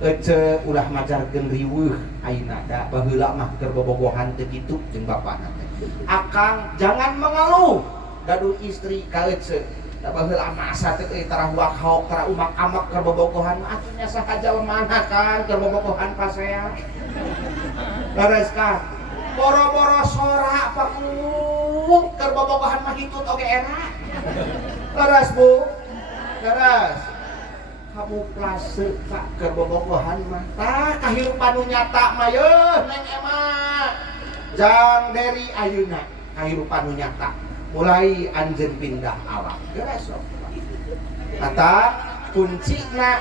ece ulah majarkeun riweuh ayeuna da baheula mah keur bobogohan teu kitu jeung bapana teh. Akang jangan mengeluh gaduh istri ka ece da baheula masa teh tara wakhaok tara umak-amak keur bobogohan atunya saha jalmana kan keur bobogohan pasea. Beres kan boro-boro sora pakung keur bobogohan mah hitut oge era. Beres Bu. Beres kamu plase pak keur bobogohan mah tah kahirupan nu nyata mah yeuh Neng Ema jang dari ayeuna kahirupan nu nyata mulai anjeun pindah awak geus eta kuncina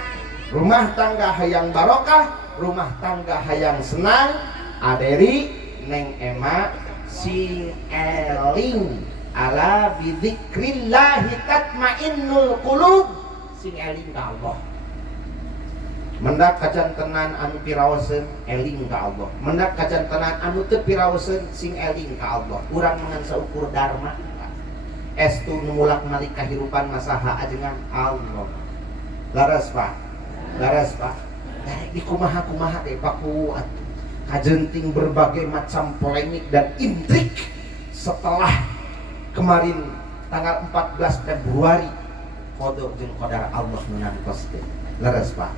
rumah tangga hayang barokah, rumah tangga hayang senang aderi Neng Ema si eling ala bidzikrillahi tatmainnul qulub sing eling ka Allah. Mendak kajantenan anu piraoseun eling ka Allah. Mendak kajantenan anu teu piraoseun sing eling ka Allah. Urang mangan saukur dharma. Estu nu mulak-malik kahirupan masaha ajengan Allah. Laras Pak. Laras Pak. Di kumaha-kumaha teh paku atuh. Kajenting berbagai macam polemik dan intrik setelah kemarin tanggal 14 Februari kodok jeung qadar Allah menangkos teh. Leres Pak.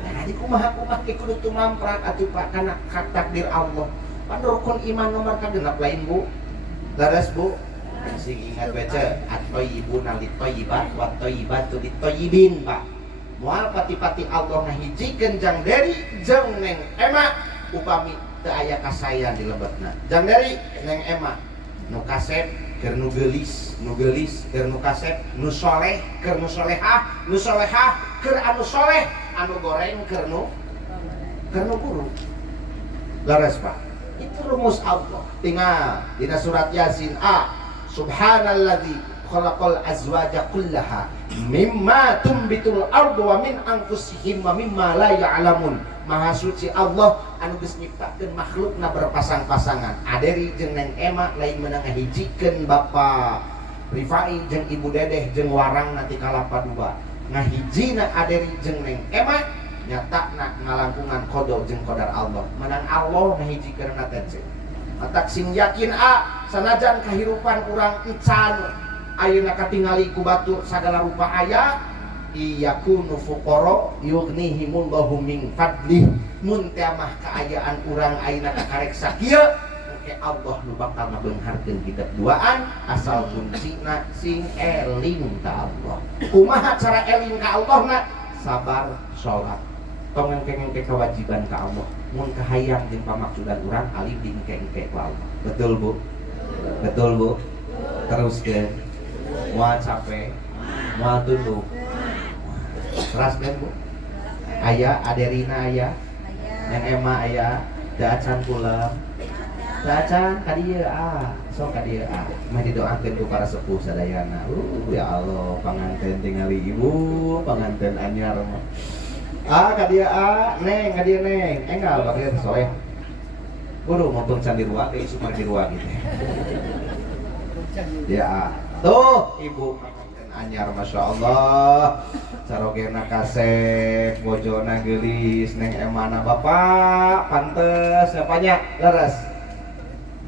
Nah, di kumaha-kumaha ke kudu tumamprat atuh Pak kana takdir Allah. Pan rukun iman nomor kagenep lain Bu. Leres Bu. Sing ingat baca at-thayyibuna lit-thayyibat wa at-thayyibatu lit-thayyibin Pak. Moal pati-pati Allah ngahijikeun jang deri jeung Neng Ema upami teu aya kasayan di lebetna. Jang deri Neng Ema nu kasep keur nu geulis keur nu kasep nu soleh keur nu solehah keur anu soleh anu goreng keur nu guru. Laras Pak. Itu rumus Allah. Tinggal dina surat Yasin subhanalladzi khalaqal azwaja kullaha mimma tumbitul ardu wa min anfusihim wa mimma la ya'lamun. Maha suci Allah anu geus nyiptakeun makhlukna berpasang-pasangan. Aderi jeung Neng Ema lain meunang ngahijikeun Bapak Rifai jeung Ibu Dedeh jeung warang nanti kalapa dua. Ngahijina aderi jeung Neng Ema nyatakna ngalangkungan qada jeung qadar Allah. Menang Allah ngahijikeun teh. Matak sing yakin sanajan kahirupan urang encan ayeuna katingali ku batur sagala rupa aya iyakunu fuqara yughnihimullahu min fadlih mun teh mah kaayaan urang ayeuna kakareksa kieu engke Allah nu bakal ngabeungharkeun kita duaan asal kuncina sing eling ka Allah. Kumaha cara eling ka Allah na? Sabar salat. Tong engke-engke kewajiban ka Allah. Mun kahayang jeung pamaksudan urang alif dingke-engke ku Allah. Betul Bu? Betul Bu? Teruskeun. Moal capek, moal tunduk. Teraskeun Bu. Aya aderina aya. Neng Ema aya, da acan kula. Da acan ka dieu sok ka dieu mah didoakeun ku para sepuh sadayana. Ya Allah, panganten tingali ibu, panganten anyar mah. Ka dieu Neng, ka dieu Neng. Enggal bageun soleh. Kudu montong can di ruang, ke sumar di ruang gitu. Ya, tuh ibu anyar masya Allah. Sarogena kasep, bojona gelis, Neng Emana bapak, pantes, apanya leres.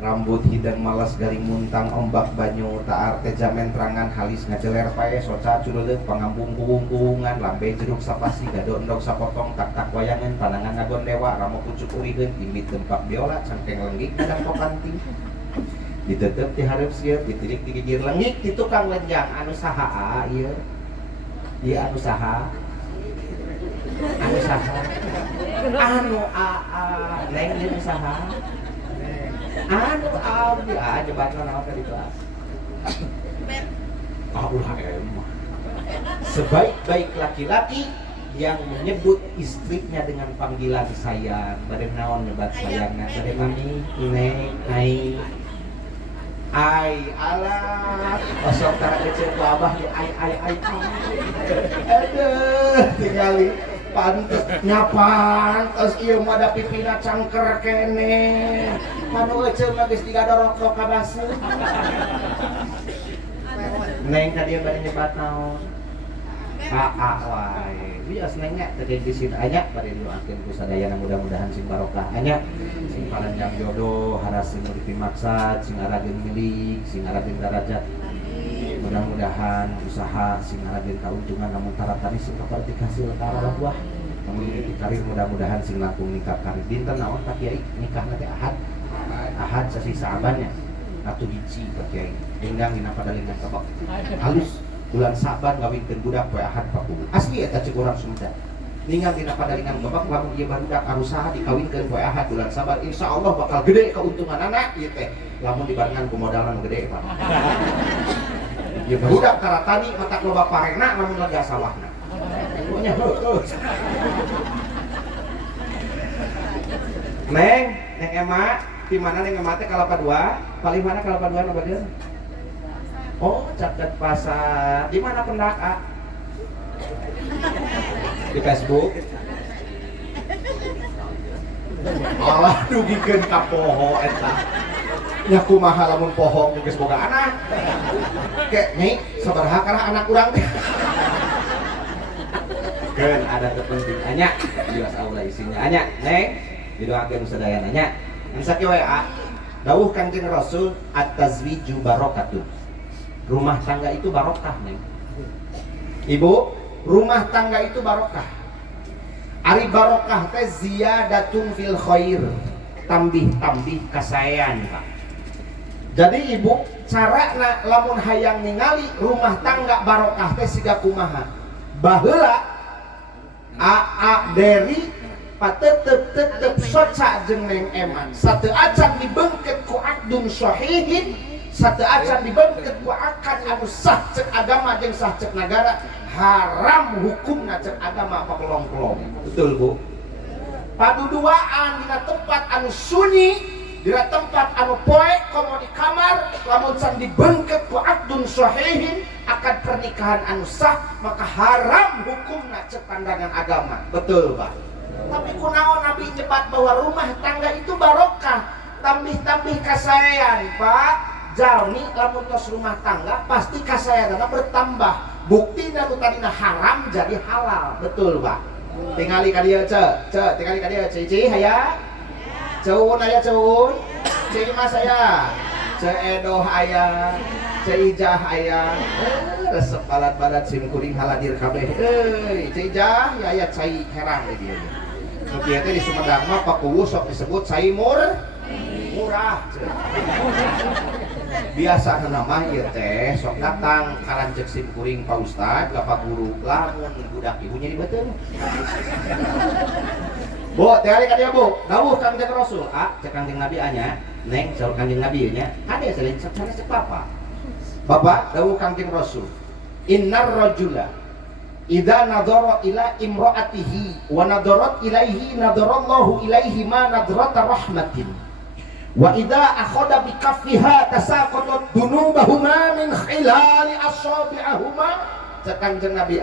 Rambut hidang malas garing muntang ombak banyu taar teh jamen terangan halis ngajeler pae soca cureuleut pangampung kuung-kuungan lambe jeruk sapasi gado endog sapotong tak-tak wayangan panangan ngagon dewa ramo pucuk urikeun imbit tempak biola cangkeng lenggik kadang pokanting diteuteup ti hareup sieun ditirik ti gigir lenggik ti tukang lenjang anu saha ieu anu saha anu Neng ieu saha anu abdi jebatna naon tadi itu ulah emah. Sebaik-baik laki-laki yang menyebut istrinya dengan panggilan sayang, bade naon nyebat sayangna, bade mami, neng, ai. Ai alah osok tara kecil ku abah di ai aduh tinggali pantes nyapantes ieu mah da pipina cangker kene manu eceul mah geus digadorok ka baseuh neng tadi bari nyebat naon aa wae bias neng nya teh di sini anya bari didoakeun ku sadayana mudah-mudahan sing barokah anya sing panjang jodoh haras sing urip maksad sing arageun milik sing arageun darajat mudah-mudahan usaha sing arageun kauntungan lamun taratani sing kaparti hasil ka Allah buah lamun di karir mudah-mudahan sing langkung nikah karir dinten naon Pak Kiai nikahna teh ahad sasi saabannya atuh hiji Pak Kiai dinggang dina padalingan kebak halus bulan Saban ngawinkeun budak poe ahad Pak Kubu asli eta ceuk urang Sunda ninggal dina padalingan kebak lamun ieu barudak arusaha dikawinkeun poe ahad bulan Saban insyaallah bakal gede keuntungan anak ieu teh lamun dibarengan ku modalna gede Pak ieu barudak karatani matak loba parena lamun lega sawahna pokoknya Neng Ema di mana Neng Ema teh kalapa 2 paling mana kalapa 2 nu badeun oh caket pasar di mana pendaka di Facebook malah dugikeun ka poho eta nya kumaha lamun poho geus boga anak ke nyai sabaraha kana anak urang teh keun ada terpenting anya bias aula isinya anya neng didoakeun sadayana nya anu sakieu we dawuh Kanjeng Rasul at-tazwiju barakatuh rumah tangga itu barokah neng ibu rumah tangga itu barokah ari barokah teh ziyadatun fil khair tambih-tambih kasayan Pak jadi ibu carana lamun hayang ningali rumah tangga barokah teh siga kumaha baheula aa deri patetep soca jeung Neng Eman sateu acan dibengket ku akdun sahihin sateu acan dibengket ku akad anu sah ceuk agama jeung sah ceuk nagara haram hukumna ceuk agama apa kelong-kelong betul Bu paduduaan dina tempat anu sunyi dina tempat anu poek komo di kamar lamun can dibengket ku akdun sahihin akad pernikahan anu sah maka haram hukumna ceuk pandangan agama betul Pak tapi kunaon Nabi nyebat bahwa rumah tangga itu barokah tambih-tambih kasayan Pak jalmi lamun tos rumah tangga pasti kasayanana bertambah bukti nu tadina haram jadi halal betul Pak tingali ka dieu tingali ka dieu cici haya ceun aya ceun cici mah saya ceedoh aya ceijah aya resep balat-balat sim kuring haladir kabeh euy ceijah ya aya cai herang di dieu kieu teh di Sumedang mah pakuwu sok disebut cai murah biasa nama ieu teh sok datang kalancek sim kuring Pak Ustad ka Pak Guru lamun budak ibunya dibeuteung Bu teh ka dia Bu dawuh Kanjeng Rasul cek Kanjeng Nabi anya neng saur Kanjeng Nabi nya kade selain sana cek papa Bapak dawuh Kanjeng Rasul innar rajula idza nadhara ila imraatihi wa nadarat ilaihi nadarallahu ilaihi ma nadrata rahmatin wa idza akhadha bi kaffiha tasaqatat dunubahuma min khilali asabi'ahuma Kanjeng Nabi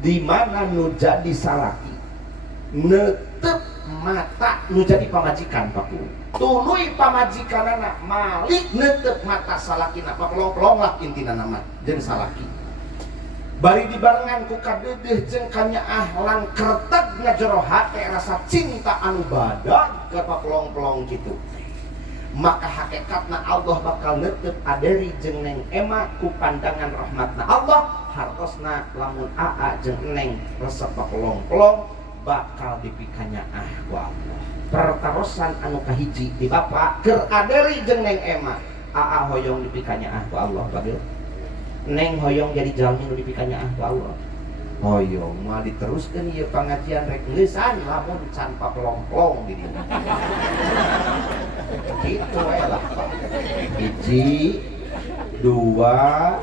di mana nu jadi salaki netep mata nu jadi pamajikan Pak tuluy pamajikanana malik netep mata salakina paklong-klong lah intina nama jeung salaki bari dibarengan ku kadeudeuh jeung kanyaah kertek ngajero hate rasa cinta anu badag ka paklong-klong kitu maka hakikatna Allah bakal netep aderi jeung Neng Ema ku pandangan rahmatna Allah hartosna lamun aa jeung Neng resep paklong-klong bakal dipikanyaah ku Allah pertarosan anu kahiji di Bapak keur aderi jeung Neng Ema aa hoyong dipikanyaah ku Allah badeu Neng hoyong jadi jalmi nu dipikanyaah ku Allah hoyong mah diteruskeun ieu pangajian rek geuleusan lamun can paplong-plong di dieu kitu wae lah Pak 1 2 3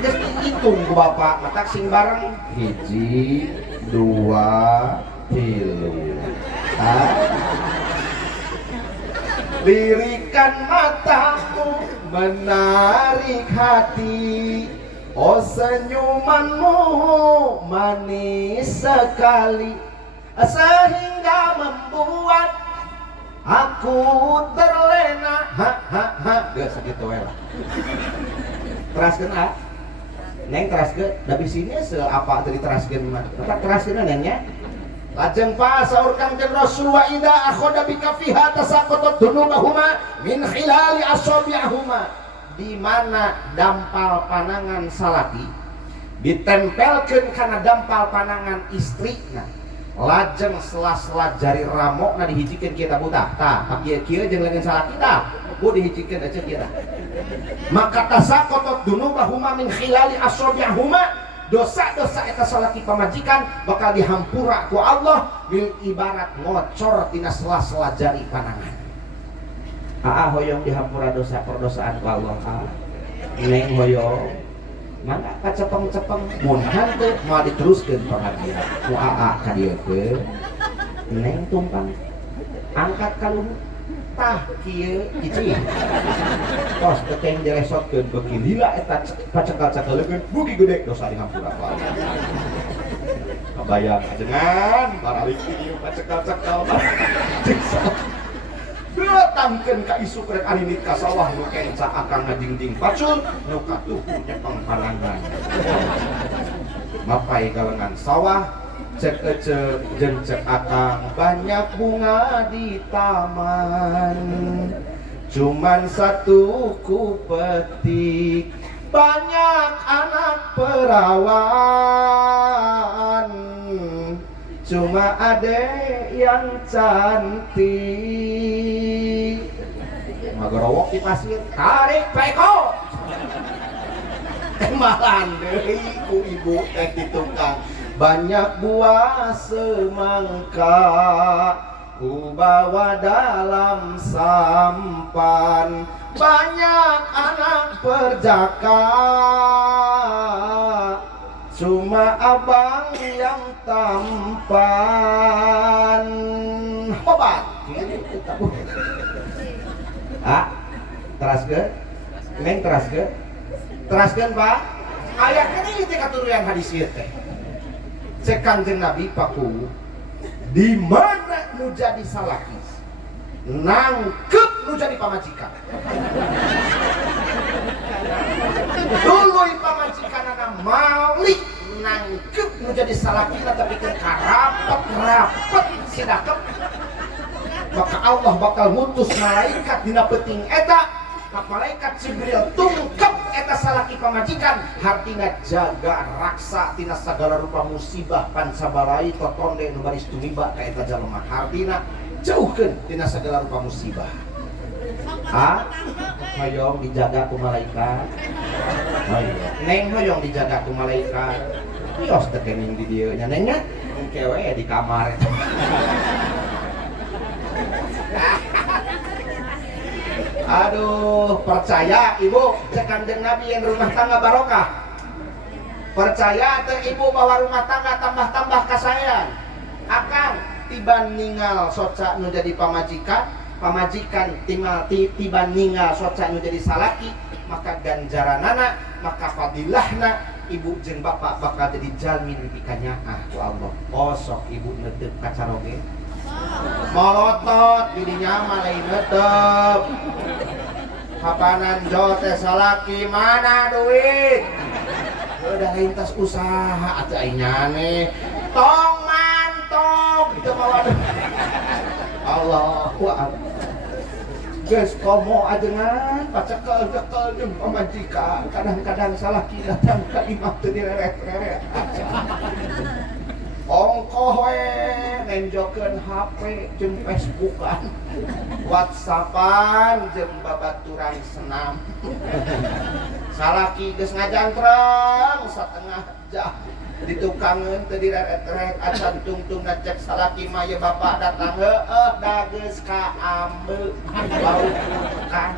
geus dihitung ku Bapak matak sing bareng 1 2 3 lirikan matamu menarik hati. Oh senyumanmu manis sekali, sehingga membuat aku terlena. Gak segitu lah. Teraskeun ah. Neng teraskeun, da bisini apa tadi teraskeun mah. Eta teraskeun nengnya. Lajeng pa saur Kangjeng Rasul wa ida akhoda bikafiha tasaqatat dunubahuma min khilali asabi'ahuma. Di mana dampal panangan salaki ditempelkeun kana dampal panangan istrina, lajeng sela-sela jari ramokna dihijikeun kita budak tah pakieu kieu jeung leungeun salaki tah bu dihijikeun aja kira. Maka tasaqatat dunubahuma min khilali asabi'ahuma, dosa-dosa eta salaki pamajikan bakal dihampura ku Allah bil ibarat ngocor tina sela-sela jari panangan. Hoyong dihampura dosa perdosaan ku Allah. Neng hoyong mana kacepeng-cepeng mun hanteu moal diteruskeun pengajian ku ka dieu teh. Neng tumpang angkat kalung tah kieu hiji. Tos tekeng diresotkeun beuki lila eta pacekal-cekaleun buki gede dosa dihampura ku Allah. Kabayang ajengan baralik kieu pacekal-cekal. Datangkeun ka isu krek ari ka sawah nu kenca akang ngajingding pacul nu katuh nyepeng panangan. Mapai galengan sawah cek ece jeung cek akang banyak bunga di taman, cuman satu ku petik banyak anak perawan, cuma ade yang cantik. Magerowok di pasir, tarik peko. Malan deui ku ibu teh di tukang. Banyak buah semangka ku bawa dalam sampan. Banyak anak perjaka, cuma abang yang tampan. Obat. Teraskeun? Neng teraskeun? Teraskeun Pak? Aya keneh teh katurunan hadis ieu teh. Cek Kangjeng Nabi paku di mana nu jadi salaki nangkep nu jadi pamajikan. Duluy pamajikanana malik nangkep nu jadi salakina tapi ke rapet sidakep. Maka Allah bakal ngutus malaikat dina peuting eta, malaikat Jibril tungkep eta salaki pamajikan, hartina jaga raksa tina sagala rupa musibah pancabarai totonde nu baris tumiba ka eta jalema, hartina jauhkeun tina sagala rupa musibah. Hoyong dijaga ku malaikat. Neng hoyong dijaga ku malaikat. Pios teh kening di dieu nya neng nya kewe di kamar. Aduh, percaya ibu cek Kanjeng Nabi yang rumah tangga barokah. Percaya teh ibu bahwa rumah tangga tambah-tambah kasayan. Akan tiban ningal soca nu jadi pamajikan tiban ningal soca nu jadi salaki, maka ganjaranana, maka fadilahna ibu jeung bapak bakal jadi jalmi di kanyaah ku Allah. Osok ibu neuteup ka caroge. Molotot didinya mah lain neuteup. Kapanan jo teh salaki mana duit? Udah lintas usaha atuh aing nyane. Tong mantong itu mah Allahu akbar. Geus komo ajengan pacekel-cekel jeung pamajikan, kadang-kadang salaki datang ka imah teu direret-reret. Ongkoh we nenjokeun HP jeung Facebookan, WhatsAppan jeung babaturan senam. Salaki geus ngajantreng satengah jam ditukangeun teu direret-reret, acan tungtungna cek salaki mah ye bapak datang heueuh da geus ka ambeul bau kan.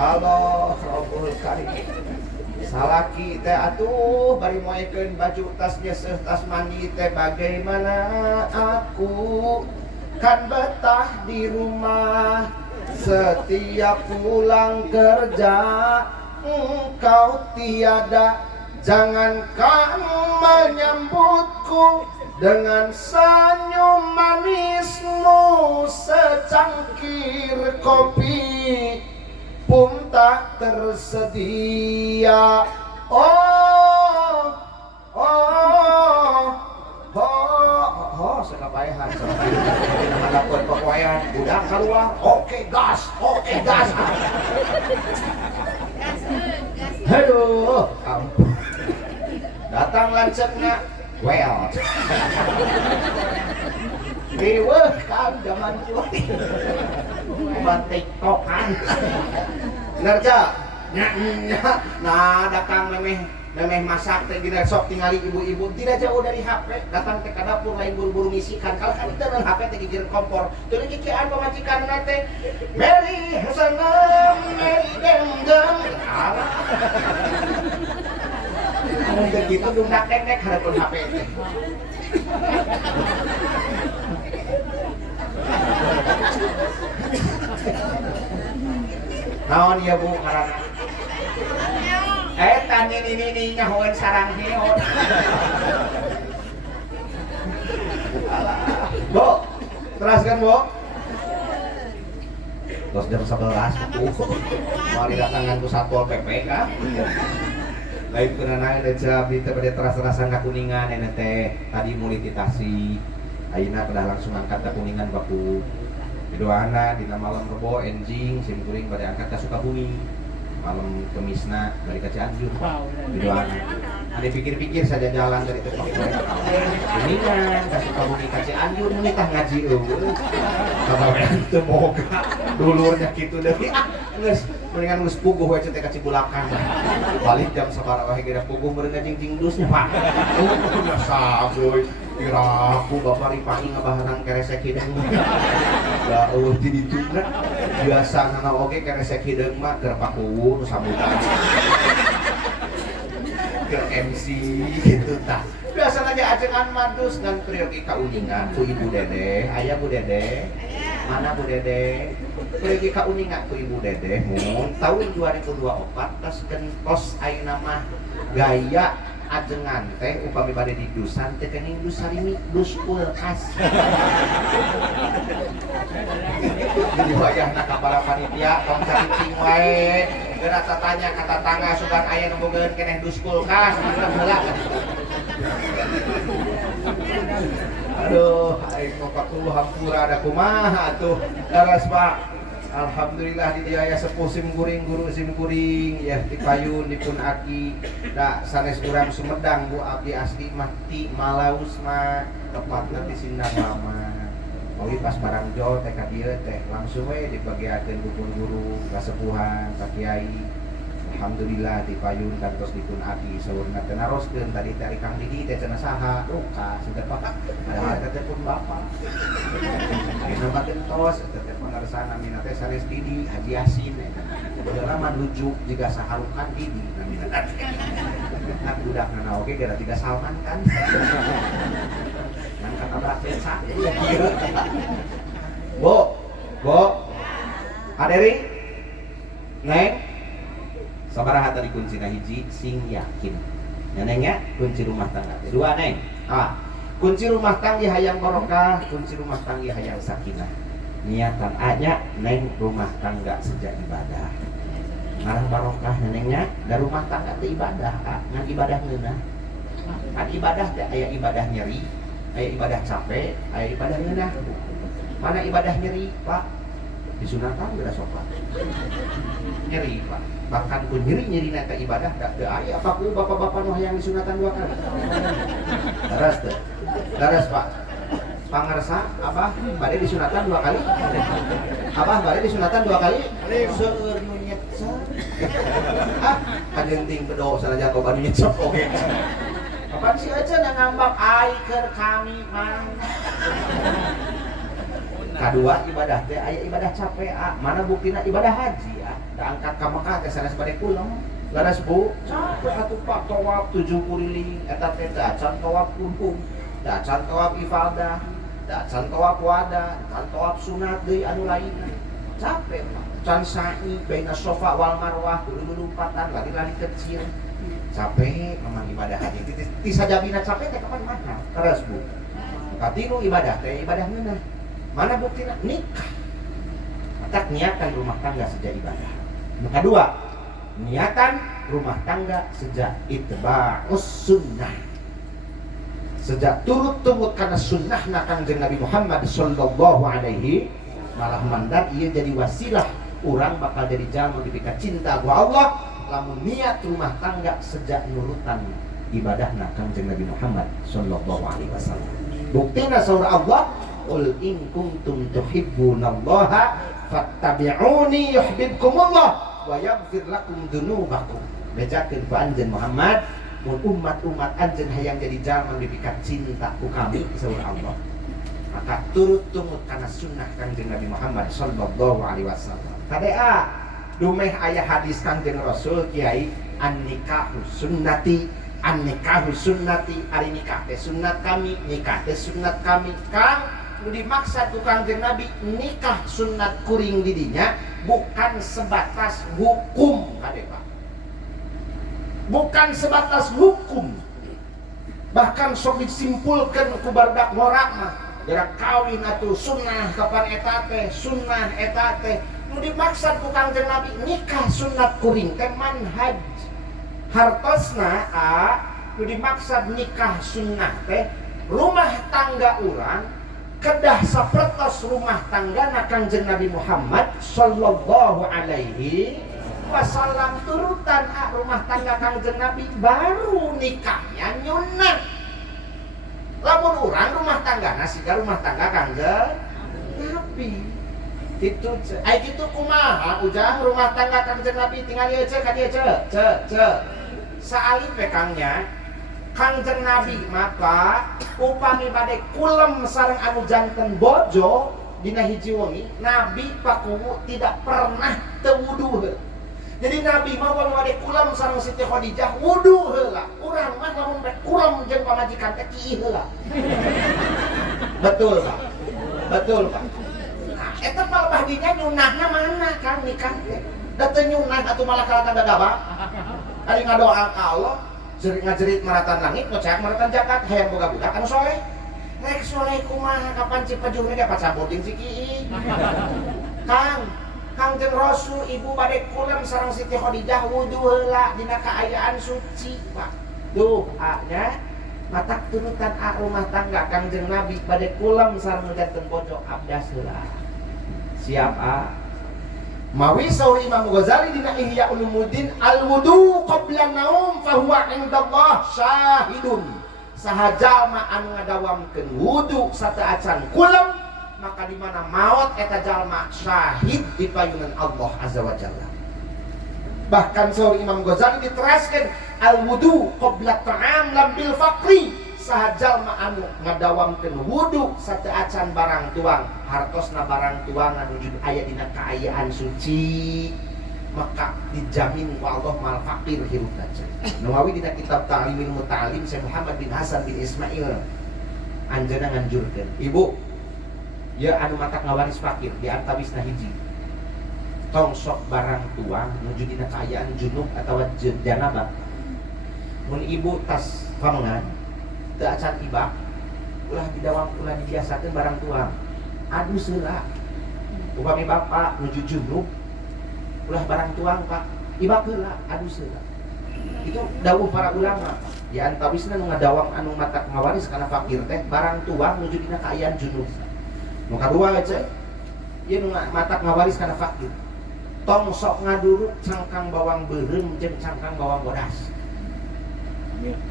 Allah Rabbul Karim. Salaki teh atuh bari moekeun baju tasnya tas mandi teh bagaimana aku kan betah di rumah. Setiap pulang kerja engkau tiada, jangankan menyambutku dengan senyum manismu. Secangkir kopi pun tak tersedia. Oh, oh, oh, sekapayahan menghadapkan pekwayan udah keluar. Oke gas. Aduh, ampun. Datang lancetna, well. Riweuh kan zaman kuwi. Buat TikTok-an. Nerja. Nah, datang memeh masak teh dina sok tingali ibu-ibu tidak jauh dari HP, datang teh ka dapur lain buru-buru ngisikan. Kalau kan itu dengan HP teh gigireun kompor. Tuluy kikian pamajikan teh. Mary seneng, Mary dendeng. Anu teh kitu dungdak dek hareupeun HP teh. Naon ieu Bu ngaranna? Tanya ini nyahoan sarang heon. Bo, teraskan Bo. Terus jam 11 mau didatangan ku Satpol PP kah? Lain kenana ada jam di tempat teras-terasan ka Kuningan ene teh. Tadi mulai ditasi. Ayeuna kedah langsung angkat ka Kuningan baku. Doana dina malam Rebo enjing sim kuring pada angkat ka Sukabumi. Malam Kemisna dari ke Cianjur. Di doana. Ada pikir-pikir saja jalan dari tempat ini kan kasih Sukabumi ke Cianjur nitah ngaji eueuh. Kabawean teu boga dulurnya kitu deui. Geus mendingan geus puguh we teh ka Cibulakan. Balik jam sabaraha we geura puguh meureun ngajing dusnya Pak. Udah saboy. Kiraku Bapak Ripani ngabaharan keresek hideung. Da eueuh ti ditu biasa nana oge keresek hideung mah keur pakuwu nu sambutan. Keur MC gitu tah. Biasa lagi ajengan madus ngan priyogi kauningan ku Ibu Dede. Aya Bu Dede? Mana Bu Dede? Priyogi kauningan ku Ibu Dede mun tahun 2024 tos gentos ayeuna mah gaya ajengan teh upami bade di dusan teh kening dus sarimi dus kulkas. Jadi wayahna ka para panitia tong cacing wae geura tatanya ka tatangga sugan aya nu bogeun keneh dus kulkas heula. Aduh, aing kok hampura ada kumaha atuh. Daras Pak. Alhamdulillah di diaya sepuh sim kuring guru sim kuring ya di payun dipun aki da sanes urang Sumedang Bu abdi asli mah ti Malaus mah tepatna di Sindang Lama. Ogi pas barang jo teh ka dieu teh langsung we dibagiakeun ku guru kasepuhan ka kiai. Alhamdulillah di payun kantos dipun aki saurna teh naroskeun tadi teh Kang Didi teh cenah saha ruka sinten Pak padahal teh pun bapak. Dina mah kentos teh pangarsana mina teh sanes Didi Haji Yasin beneran mah lucu jika saharukan Didi namina nak budakna na oge gara tiga Salman kan yang kata berak beca Bo Aderi Neng sabaraha tadi kuncina hiji sing yakin nenengnya kunci rumah tangga dua Neng kunci rumah tangga hayang barokah kunci rumah tangga hayang sakinah niatan aja Neng rumah tangga sejak ibadah ngarang barokah nenengnya dan rumah tangga teh ibadah ngan ibadah ngeunah kan ibadah teh aya ibadah nyeri aya ibadah capek aya ibadah ngeunah mana ibadah nyeri Pak disunatan geura sopan nyeri Pak bahkan pun nyeri nata ibadah teu aya apa ku bapak-bapak nu hayang disunatan 2 kali daras Pak pangarsa Abah bade disunatan 2 kali Abah bade disunatan 2 kali seueur nu nyetsep kajenting bedo sanajan loba nu nyetsep oge kapan si aja ngambak ai keur kami mah kadua ibadah teh aya ibadah capek mana buktina ibadah haji da angkat ka Mekah teh sanes bade kulem laras Bu capek atuh Pak tawaf 7 kuliling eta teh dacan tawaf kunhum dacan tawaf ifadah da can tawaf wada, can tawaf sunat deui anu lainna. Capek mah. Can sa'i baina Safa wal Marwah kudu lompatan lari-lari kecil. Capek memang ibadah haji. Ti sajabina capek teh kapan mana? Terus Bu. Katilu ibadah teh ibadah mana? Mana buktina? Nikah. Maka niatan rumah tangga sejak ibadah. Yang kedua, niatan rumah tangga sejak itba'us sunnah. Sejak turut tumut karena sunnah Kangjeng Nabi Muhammad sallallahu alaihi malah mandat ia jadi wasilah orang bakal jadi jamu dipika cinta ku Allah lamun niat rumah tangga sejak nurutan ibadahna Kangjeng Nabi Muhammad sallallahu alaihi wasallam. Buktina surah Allah, qul in kuntum tuhibbunallaha fattabi'uni yuhibbukumullah wa yaghfir lakum dzunubakum. Bejakeun ku anjeun Muhammad, mun umat-umat anjeun hayang jadi jaman dipikat cinta ku kami surah Allah. Maka turut tumut kana sunnah Kangjeng Nabi Muhammad sallallahu alaihi wasallam. Kadea dumeh aya hadis Kangjeng Rasul Kiai an-nikahu sunnati. An-nikahu sunnati, ari nikah teh sunnat kami, nikah teh sunnat kami. Kang nu dimaksud ku Kangjeng Nabi nikah sunnat kuring didinya bukan sebatas hukum kade Pak. Bukan sebatas hukum. Bahkan sok disimpulkeun ku barudak ngorak mah, gerak kawin atuh sunnah kapan eta teh, sunnah eta teh. Nu dimaksud ku Kangjeng Nabi nikah sunnat kuring teh manhaj. Hartosna nu dimaksud nikah sunnah teh rumah tangga urang kedah sapertos rumah tangga Kangjeng Nabi Muhammad sallallahu alaihi wasallam turutan rumah tangga Kangjeng Nabi baru nikahnya nyunah. Lamun urang rumah tanggana siga rumah tangga Kangjeng Nabi. Itu ai kitu kumaha ujang rumah tangga Kangjeng Nabi tinggal ieu ceu ka dieu ceu. Saali pekangnya Kangjeng Nabi maka upami bade kulem sareng anu janten bojo dina hiji wengi Nabi pakuwu tidak pernah teu wudu. Jadi Nabi mah upami bade kulem sareng Siti Khadijah wudu heula. Urang mah lamun bade kulem jeung pamajikan teh kieu heula. Betul Pak. Betul Pak. Nah, eta palebah dinya nyunahna mana Kang nikah teh. Da teu nyunah atuh malah kalatan dadabak. Ari ngadoa ka Allah, ngajerit maratan langit, ngocak maratan jagat, hayang boga budak anu soleh. Rek soleh kumaha kapan cipejuh ge pacaboding si kieu. Kangjeng Rasul ibu bade kulem sareng Siti Khadijah wudu heula dina kaayaan suci, Pak. Doanya matak turutan rumah tangga Kangjeng Nabi bade kulem sareng janten bojo abdas heula. Siap Mawi sauri Imam Ghazali dina Ihya Ulumuddin al-wudu qabla naum fahuwa indallah syahidun. Saha jalma anu ngadawamkeun wudu sateuacan kulem maka di mana maot eta jalma syahid di payunan Allah azza wa jalla. Bahkan sauri Imam Ghazali diteraskeun al-wudu qabla ta'am lam bil faqri. Saha jalma anu ngadawamkeun wudu sateuacan barang tuang hartosna barang tuang anu aya dina kaayaan suci maka dijamin ku Allah mal fakir hirupna ceu. Nawawi dina kitab Ta'limul Muta'allim Syekh Muhammad bin Hasan bin Ismail anjeunna nganjurkeun ibu ya anu matak ngawaris fakir di antawisna hiji tong sok barang tuang nuju dina kaayaan junub atawa janabah mun ibu tas pamangan teu acan ibak ulah didawam ulah dibiasakeun barang tuang adu seula upami bapak nuju junub ulah barang tuang Pak ibak heula adu seula itu dawuh para ulama di antawisna nu ngadawam anu matak ngawaris kana fakir teh barang tuang nuju dina kaayaan junub nu kadua cek ieu nu matak ngawaris kana fakir tong sok ngaduruk cangkang bawang beureum jeung cangkang bawang bodas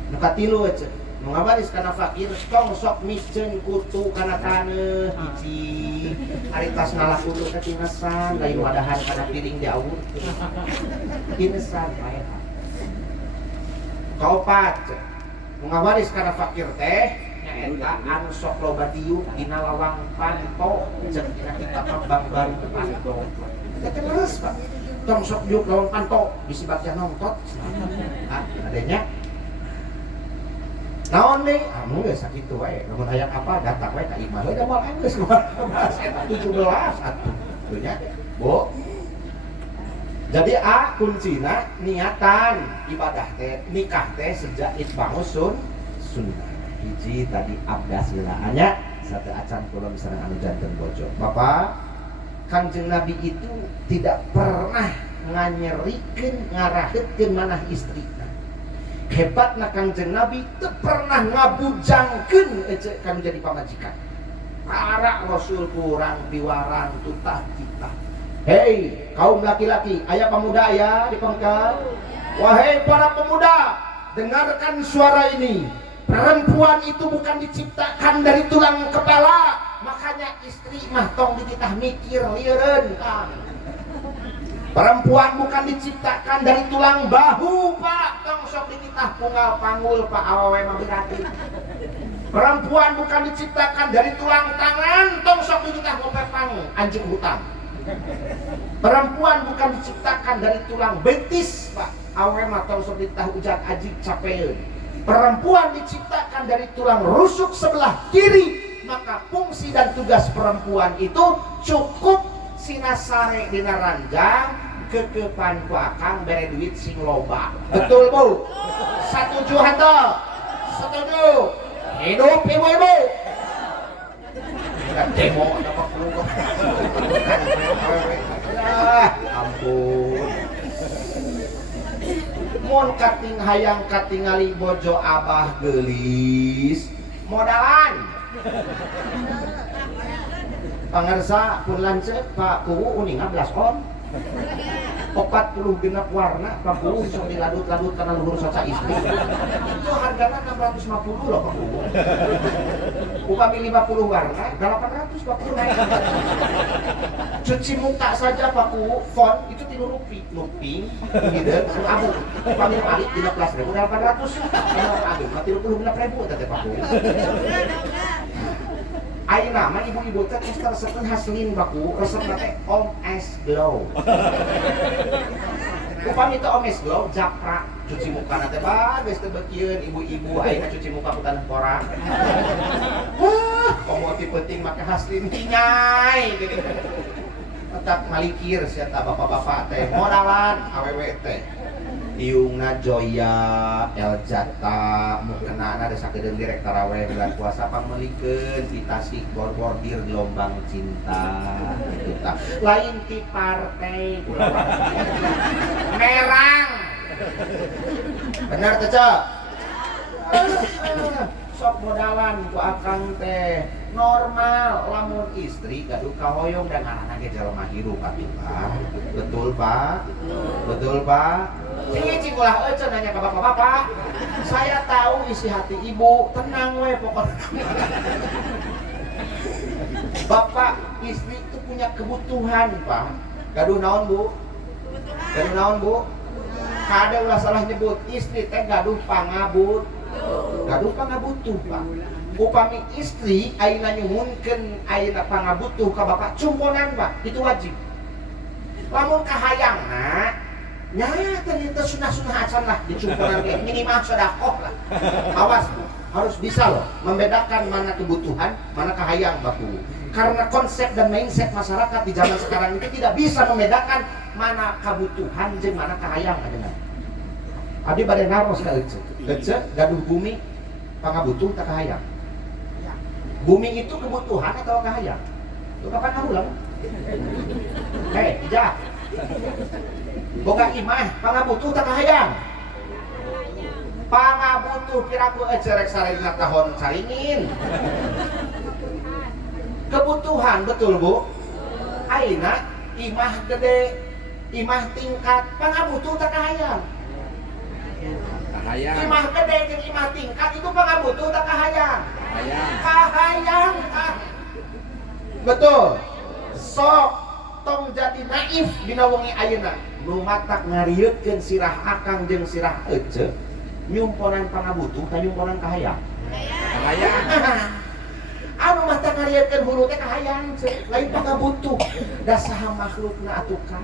nu katilu cek nu ngawaris kana fakir tong sok miceun kutu kana taneuh hiji ari tas ngalah kutu teh tinesan lain wadahan kana piring diawur tinesan bae kaopat nu ngawaris kana fakir teh nyaeta anu sok loba diuk dina lawang panto jeung dina kitab Bang Baru panto teh terus Pak tong sok diuk lawang panto bisi baca nongtot adanya Naon deui? Anu geus sakitu wae. Lamun aya apa datang wae ka imah. Heuh da moal geus bahas eta 17 atuh. Tuh nya, Bu. Jadi kuncina niatan ibadah teh nikah teh sejak itbangus sunnah. Hiji tadi abdasila anya satu acan kula misalnya anu janten bojo. Bapak, Kangjeng Nabi itu tidak pernah nganyerikeun ngaraheutkeun manah istrina. Hebatna Kangjeng Nabi teu pernah ngabujangkeun ece kanu jadi pamajikan. Para Rasul kurang biwarang tutah kita. Hei kaum laki-laki, ayah pemuda ya di pangkal. Wahai para pemuda, dengarkan suara ini. Perempuan itu bukan diciptakan dari tulang kepala. Makanya istri mah tong dititah mikir lieureun Kang. Perempuan bukan diciptakan dari tulang bahu Pak. Tong sok dititah punggal panggul Pak awewe mah berarti. Perempuan bukan diciptakan dari tulang tangan. Tong sok dititah ngopepang anjing hutan. Perempuan bukan diciptakan dari tulang betis Pak. Awe mah tong sok dititah ujan ajik capeun. Perempuan diciptakan dari tulang rusuk sebelah kiri. Maka fungsi dan tugas perempuan itu cukup sinasare dina ranjang kekepan ku akang bere duit sing loba. Betul Bu? Setuju henteu? Setuju? Hidup ibu-ibu. Demo apa perlu ampun. Mun kating hayang katingali bojo abah geulis modalan. Pangarsa pun lanceuk Pak Kuwu uninga belas on. 40 genep warna Pak Kuwu sok diladut-ladut kana luhur saca istri. Itu hargana 650 loh Pak Kuwu. Upami 50 warna 800 Pak Kuwu naik. Cuci muka saja Pak Kuwu font itu 3 rupiah. Luping, hideung, abu. Upami balik 13.000 800. Aduh, 30.000 teh Pak Kuwu. Ayeuna mah ibu-ibu teh geus resepkeun haslin baku, resepna teh Om Es Glow. Upami teh Om Es Glow japrak cuci muka teh bagus teh beukieun ibu-ibu ayeuna cuci muka ku taneuh porang. Komoti penting make haslin kinyai gini. Tetap malikir sia bapak-bapak teh modalan awewe teh. Iungna Joya, Eljata, mukenana ada sakedeung direk taraweh bulan puasa pangmelikeun di Tasik bordir gelombang cinta gitu tah. Lain ti partai merang. Bener teh, Cok? Sok modalan ku akang teh normal lamun istri gaduh kahoyong dan anak-anak ge jelema hirup atuh Pak. Betul Pak? Betul Pak? Cing ulah ece nanya ke bapak-bapak. Saya tahu isi hati ibu, tenang we pokoknya. Bapak istri itu punya kebutuhan Pak. Gaduh naon Bu? Gaduh naon Bu? Kade ulah salah nyebut istri teh gaduh pangabut. Gaduh pangabutuh Pak. Upami istri ayeuna nyuhunkeun ayeuna pangabutuh ka bapak cumponan Pak, itu wajib. Lamun kahayangna nya ternyata sunah-sunah acan lah dicumpuran minimal sedekah lah. Awas Bu, harus bisa loh membedakan mana kebutuhan, mana kahayang baku. Karena konsep dan mindset masyarakat di zaman sekarang itu tidak bisa membedakan mana kebutuhan jeung mana kahayang ayeuna. Abdi bade naros ka ece. Ece gaduh bumi pangabutuh tak kahayang. Bumi itu kebutuhan atau kahayang? Itu kapan ulang? Hei, ija. Boga imah, pangabutuh tak kahayang. Pangabutuh piraku cerek sarina tahun saringin. Kebutuhan betul Bu. Ayeuna imah gede, imah tingkat, pangabutuh tak kahayang. Kahayang. Imah gede jeung imah tingkat itu pangabutuh tak kahayang. Kahayang. Betul. Sok tong jadi naif dina wengi ayeuna. Nu matak ngarieutkeun sirah akang jeung sirah ece nyumponan pangabutuh ka nyumponan kahayang. Kahayang. Anu matak ngarieutkeun hulu teh kahayang lain pangabutuh. Da saha makhlukna atuh ka.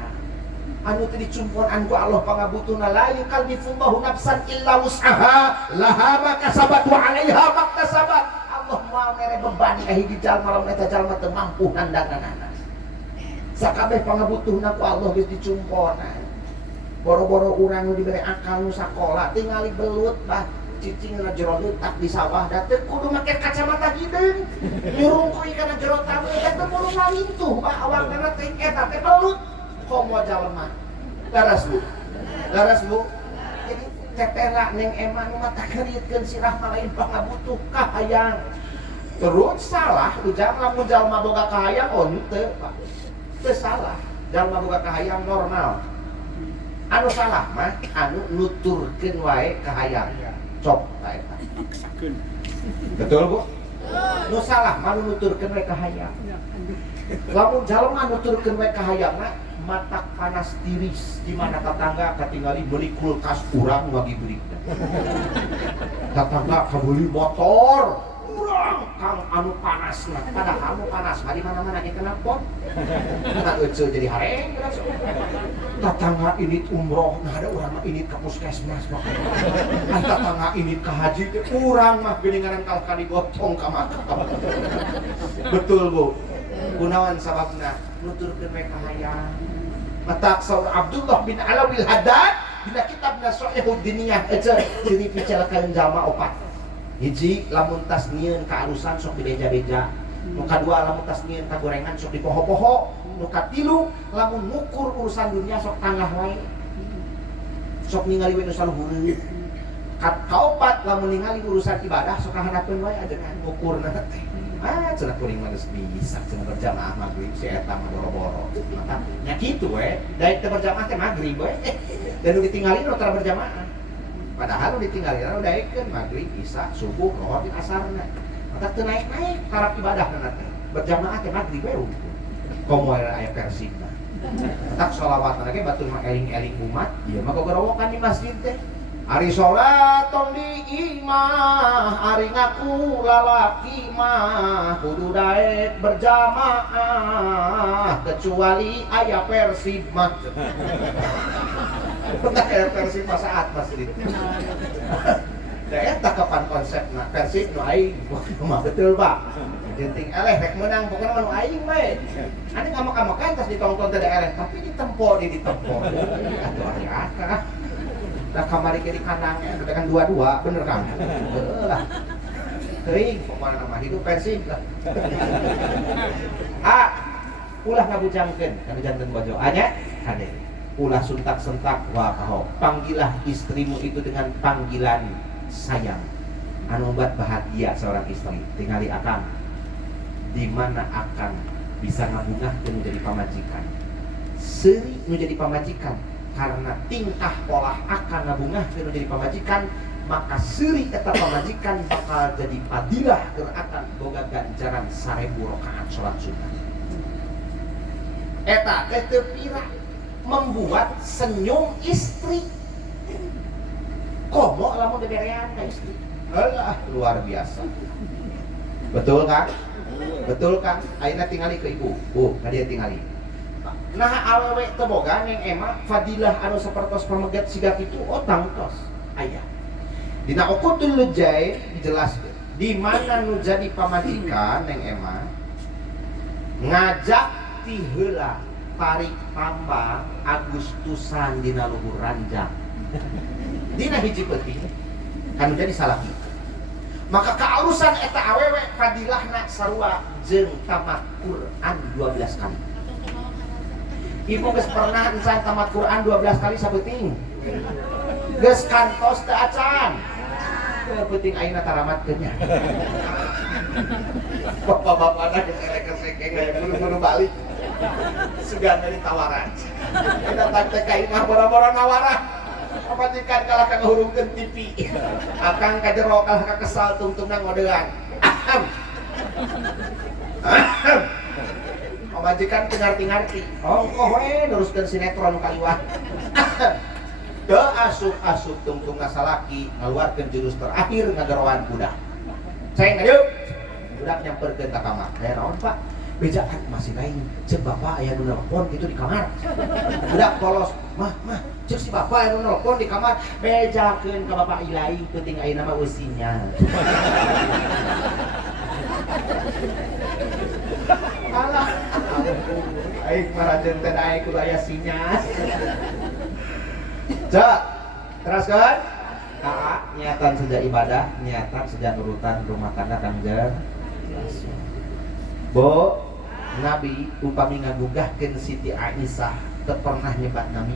anu teu dicumpuan ku Allah pangabutuhna la yukallifullahu nafsan illa wus'aha laha ma kasabat wa 'alaiha ma kasabat. Allah moal mere beban ka hiji jalma lamun eta jalma teu mampu handaganana. Sakabeh pangabutuhna ku Allah geus dicumponan. Boro-boro urang nu dibere akal nu sakola tingali belut bah cicingna jero leutak di sawah da teu kudu make kacamata hideung. Nyurungkui kana jero tamu eta teu kudu ngalintuh bah awakna teh eta teh belut. Komo jalma. Laras Bu. Jadi tetera neng emang mata keriutkeun sirah malain pangabutuh kahayang. Terus salah ujang lamun jalma boga kahayang teu Pak. Teu salah. Jalma boga kahayang normal. Anu salah mah anu nuturkeun wae kahayang. Cop ta eta. Maksakeun. Betul Bu? Nu salah mah nuturkeun wae kahayang. Lamun jalma nuturkeun wae kahayang mah matak panas tiris di mana tetangga katingali beli kulkas urang wagi beli. Tetangga kabeli motor urang kang anu panasna. Padahal anu panas mah di mana-mana ge kena pot. Nah euceul jadi hareng beres. Tetangga ini umroh, nah ada urang mah ini ka puskesmas mah. Tetangga ini ka haji teh urang mah geuninganan kalah ka digotong ka makam. Betul Bu. Kunaon sababna nuturkeun we kahayang. Matak saur Abdullah bin Alawil Haddad dina kitabna Shahihud Diniyah eta ciri picalakaeun jalma opat. Hiji lamun tas nyieun ka arusan sok dibeja-beja. Nu kadua lamun tas nyieun ka gorengan sok dipoho-poho. Nu katilu lamun ngukur urusan dunia sok tangah wae. Sok ningali we nu saluhureun. Kaopat lamun ningali urusan ibadah sok kahanapeun wae ajengan ngukurna teh. Cenah kuring mah geus bisa cenah berjamaah magrib si eta mah boro-boro. Mata nya kitu we, daek teh berjamaah teh magrib we. Dan nu ditinggalin nu tara berjamaah. Padahal nu ditinggalin nu daekeun magrib, isya, subuh, lohor, asarna. Mata teu naik-naik taraf ibadahna teh. Berjamaah teh magrib we rumpun. Komo aya persibna. Tak sholawatna ge batur mah eling-eling umat, ieu mah gogorowokan di masjid teh. Ari sholat tong di imah, ari ngaku lalaki mah kudu daek berjamaah kecuali aya persib mah. Entah aya persib mah saat masjid. Da eta kapan konsepna persib nu aing mah betul Pak. Genting eleh rek menang pokona mah nu aing we. Ane ngamak-ngamakan tas ditonton teh eleh tapi ditempo atuh ari akah. Nah kamari ke di kandangnya, udah kan dua-dua, bener kan? Lah, kering, pokoknya nama hidup persib lah. Ulah ngabujangkeun, kana janten bojo. Anya, hade. Ulah suntak-sentak, wah kaho. Panggilah istrimu itu dengan panggilan sayang. Anu buat bahagia seorang istri. Tingali akang, di mana akang bisa ngabungahkeun menjadi pamajikan. Seuri menjadi pamajikan. Karena tingkah pola akan ngabungah keur jadi pamajikan, maka seuri eta pamajikan bakal jadi fadilah keur akan boga ganjaran 1000 rakaat salat sunat. Eta teh teu pira membuat senyum istri. Komo lamun diberean ka istri. Alah luar biasa. Betul kan? Betul kan? Ayeuna tingali ke ibu. Kadia tingali. Nah awewe teu boga neng emah fadilah anu sapertos pamegat siga kitu tangtos aya. Dina Uqudul Lujain dijelaskeun di mana nu jadi pamajikan neng emah ngajak ti heula tarik tambang Agustusan dina luhur ranjang. Dina hiji peuting kanu jadi salaki. Maka kaurusan eta awewe fadilahna sarua jeung tamat Quran 12 kali. Ibu geus pernah encan tamat Quran 12 kali saeuting. Geus kantos teu acan. Teu penting ayeuna taramatkeun nya. Bapak-bapakna geus elek-elekeng aya buru-buru balik. Sugan dari tawaran. Kita tak teh ka imah boro-boro nawarah. Pamajikan kalah ka ngahurungkeun TV. Akang ka jero kalah ka kesal tungtungna ngodean. Pamajikan tengarti-ngarti. Ongkoh we neruskeun sinetron kaliwat. Teu asup-asup tungtung salaki ngaluarkeun jurus terakhir ngagaroan budak. Ceng ayeuna. Budak nyamperkeun ka kamar. Naon Pak? bejakan masih lain cek bapak aya nu nelpon gitu di kamar. Budak polos, mah cek si bapak aya nu nelpon di kamar, bejakeun ka bapak ilahi penting ayeuna mah usinya. Alah, aing marajeun teh aing kudu aya sinyal. Cek, teruskeun. Niatan sejak ibadah, niatan sejak nurutan rumah tangga Kangjeng Rasul. Bo, Nabi upami ngagugahkeun Siti Aisyah teu pernah nyebat nami.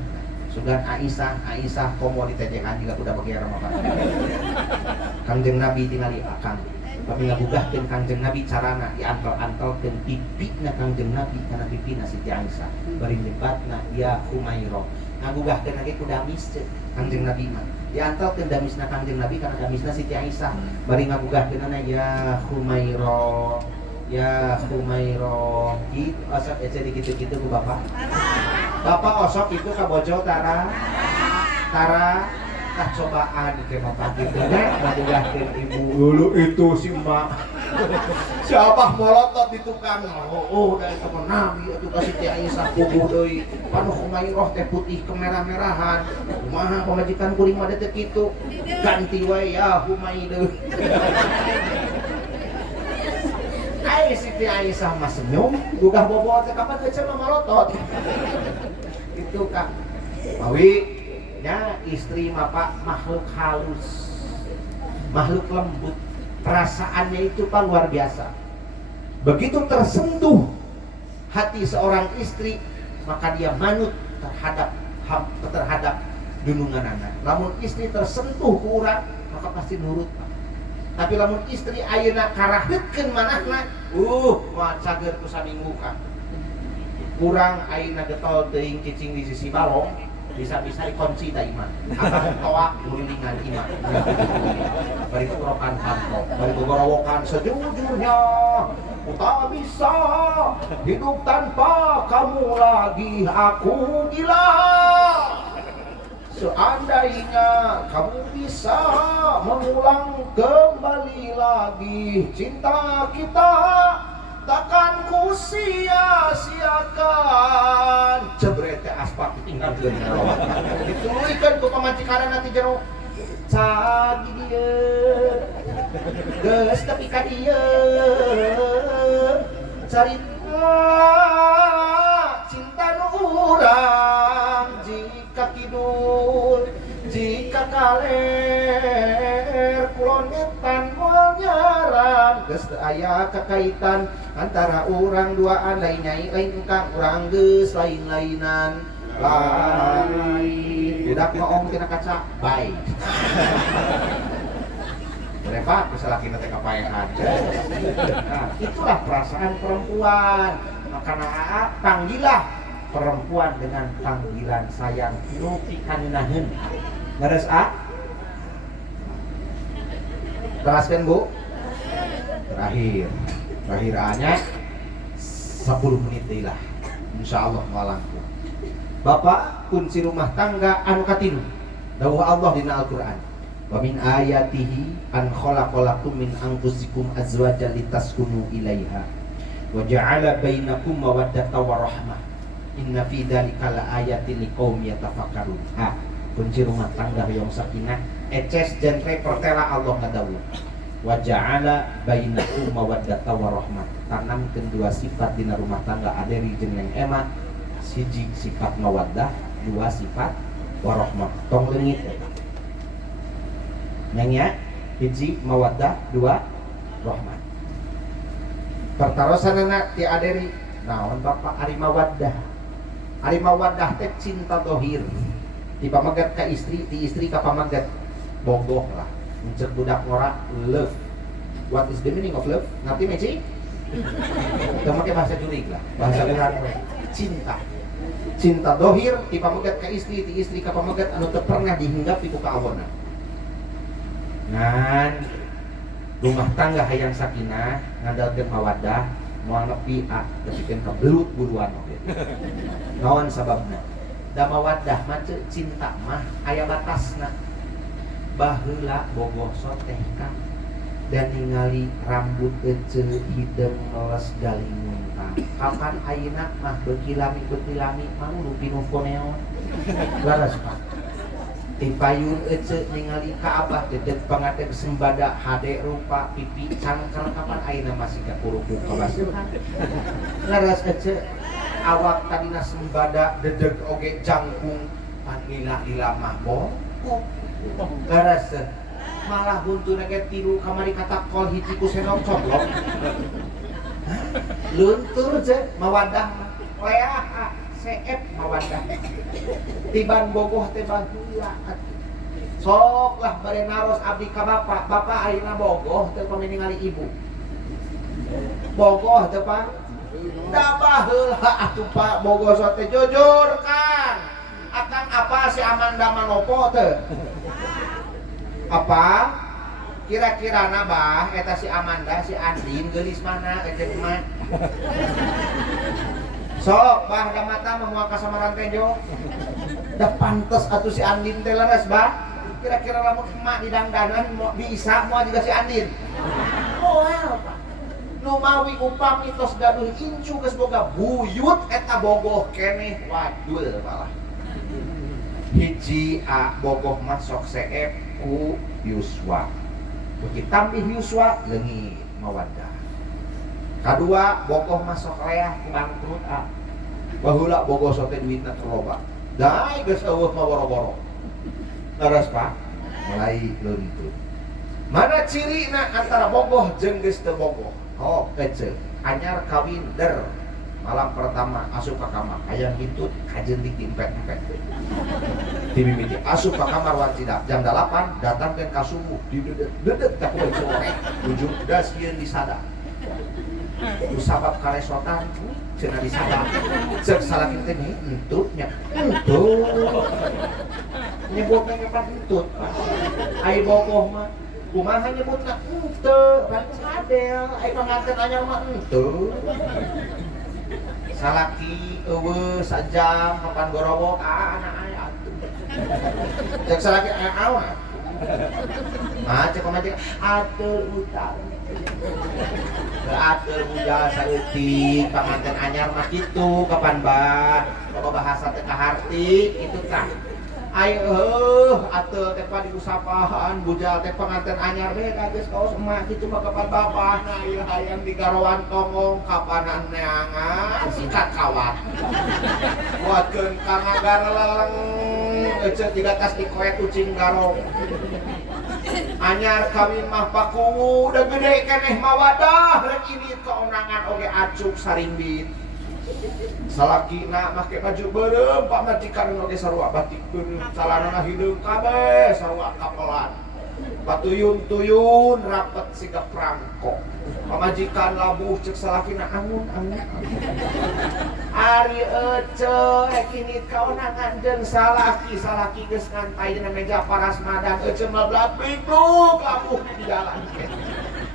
Sugan Aisyah komo ditejekan juga kuda bagi Ramadan. Kangjeng Nabi tingali akang. Upami ngagugahkeun Kangjeng Nabi carana diantel-antelkeun pipina Kangjeng Nabi kana pipina Siti Aisyah. Bari nyebatna ya Humairah. Ngagugahkeun lagi ku damis Kangjeng Nabi mah. Diantelkeun damisna Kangjeng Nabi kana damisna Siti Aisyah. Bari ngagugahkeunana ya Humairah. Ya Humairah. Gitu osok ece dikitu-kitu ku bapak. Bapak osok itu ka bojo tara cobaan ke bapak kitu nya ngagugahkeun ibu. Dulu itu si Mbak. Si Abah molotot di tukang. Oh, dari teman Nabi atuh ka Siti Aisyah puguh deui. Panu Humairah teh putih kemerah-merahan. Kumaha pamajikan kuring mah teh kitu. Ganti wae ya Humairah. Ai Siti Aisyah mah senyum, gugah bobot teh kapan teh mah malotot. Itu Kak. Mawi nya istri mah Pak makhluk halus. Makhluk lembut. Perasaannya itu Pak luar biasa. Begitu tersentuh hati seorang istri, maka dia manut terhadap dunungan anak. Lamun istri tersentuh ku urang, maka pasti nurut Pak. Tapi lamun istri ayeuna karahdeutkeun manahna, moal cager ku saminggu Kak. Kurang ayeuna getol teuing cicing di sisi balong, bisa-bisa dikunci da imah. Akang toak nulingan imah. Bari kurokan kantor, bari gogorowokan sejujurnya. Ku tak bisa hidup tanpa kamu lagi, aku gila. Seandainya kamu bisa mengulang kembali lagi cinta kita, takkan ku sia-siakan. Jebret teh aspak tinggalkeun jero. Dituluykeun ku pamajikanna nanti jero. Cagi dieu. Geus tepi ka dieu. Carita cinta nu urang jika kidul jika kaler kulon ngetan moal nyaran geus teu aya kakaitan antara urang duaan lain nyai lain engkang urang geus lain-lainan lain budak ngomong tina kaca baik Pak, kesalaki nanti kapayahan. Nah, itulah perasaan perempuan. Maka panggilah perempuan dengan panggilan sayang. Nuti kaninaheun. Leres A? Teraskan Bu? Terakhir A-nya 10 menit deui lah. Insyaallah malangku. Bapak kunci rumah tangga anu katilu. Dawuh Allah dina Al-Qur'an. Wa min ayatihi an khalaqalakum min anfusikum azwajan litaskunu ilaiha wa ja'ala bainakum mawaddatan wa rahmah inna fi dzalika laayatin liqaumin yatafakkarun. Kunci rumah tangga yang sakinah eces genre pertela Allah ngadawuh wa ja'ala bainakum mawaddatan wa rahmah. Tanamkeun dua sifat dina rumah tangga aderi jeung yang emak, siji sifat mawaddah, dua sifat warahmah. Tong leungit eta nanya hiji mawaddah, dua rahmah. Pertarosanana ti aderi naon Bapak ari mawaddah. Ari mawaddah teh cinta dohir. Ti pamagat ka istri, ti istri ka pamagat bogoh lah. Mencek budak ngora love. What is the meaning of love? Ngerti Meci? Teu make bahasa jurig lah, bahasa leuran we. Cinta. Cinta dohir ti pamagat ka istri, ti istri ka pamagat anu teu pernah dihinggapi ku kaawona. Ngan rumah tangga hayang sakinah ngandalkeun mawaddah moal nepi tepikeun ka belut buluan oge. Naon sababna? Da mawaddah mah cinta mah aya batasna. Baheula bogoh soteh ka dan ningali rambut ece hidung meles galingun kapan ayeuna mah beuki lami mah nu pinu foneo laras Pak tipayun ece ningali ka abah dedek pangadeg sembada hade rupa pipi cangker kapan ayeuna masih ka kuruku kabasuhan laras ece awak tadina sembada dedeg oge jangkung panila mah bongkok laras malah buntuna ge tilu kamari katakol hiji ku senok coblok luntur je mawadah leah seep mawadah tiban bogoh teh baheula sok lah bare naros abdi ka bapak ayeuna bogoh teh pami ningali ibu bogoh teh Pak da baheula atuh Pak bogoh teh jujur kan akan apa si Amanda Manopo teh apa kira-kira nabah eta si Amanda si Andin geulis mana ecek mah sok bah da mata moal ka samaran tejo da pantes atuh si Andin teh leres bah kira-kira lamun emak di dangdanan bisa moal juga si Andin moal Pak nu mawi upah mitos gaduh incu geus boga buyut eta bogoh keneh wadul malah hiji bogoh masuk seep ku Yuswa bagi tambih Yuswa leungit mawaddah kadua bogoh masuk leah ku bangkrut baheula bogoh sote duitna terloba dai geus eueuh mah boro-boro leres Pak mulai leuntut mana cirina antara bogoh jeung geus teu bogoh oh ece anyar kawin der malam pertama asup ka kamar aya ngintut kajentik diempet-empet dimimiti asup ka kamar wancidak jam 8 datangkeun ka subuh didedet ka poe sore ujung das yeun disada ku sabab karesotan cenah disada ceuk salaki teh entut nya entut nyebutna ngepat entut ai bogoh mah kumaha nyebutna enteu pan sadel ai panganten anyar mah enteu salaki eueuh sajam kapan gorowok anak aya atuh cek salaki aya awan cek pamajikan ateul utang ateul bujal saeutik panganten anyar mah kitu kapan bah loba bahasa teh kaharti kitu tah ayo ateul teh diusapahan bujal teh panganten anyar beda geus kaos emak kitu mah kapan bapana ieu hayang digarowan tongong kapanan neangan sikat kawat buatkeun ka ngagar leleng ece tiga tas dikoet ucing garong anyar kawin mah pakungu udah gede keneh mawadah rek ini keonangan oge acuk sarimbit salakina make baju beureum Pak majikan oge sarua batik beureum salanana hideung kabeh sarua kapelan patuyun-tuyun rapet siga prangko pamajikan labuh cek salakina angun ari ece kini kaonangan jeung salaki geus ngantai dina meja parasmadan ece mah bingung labuh di jalan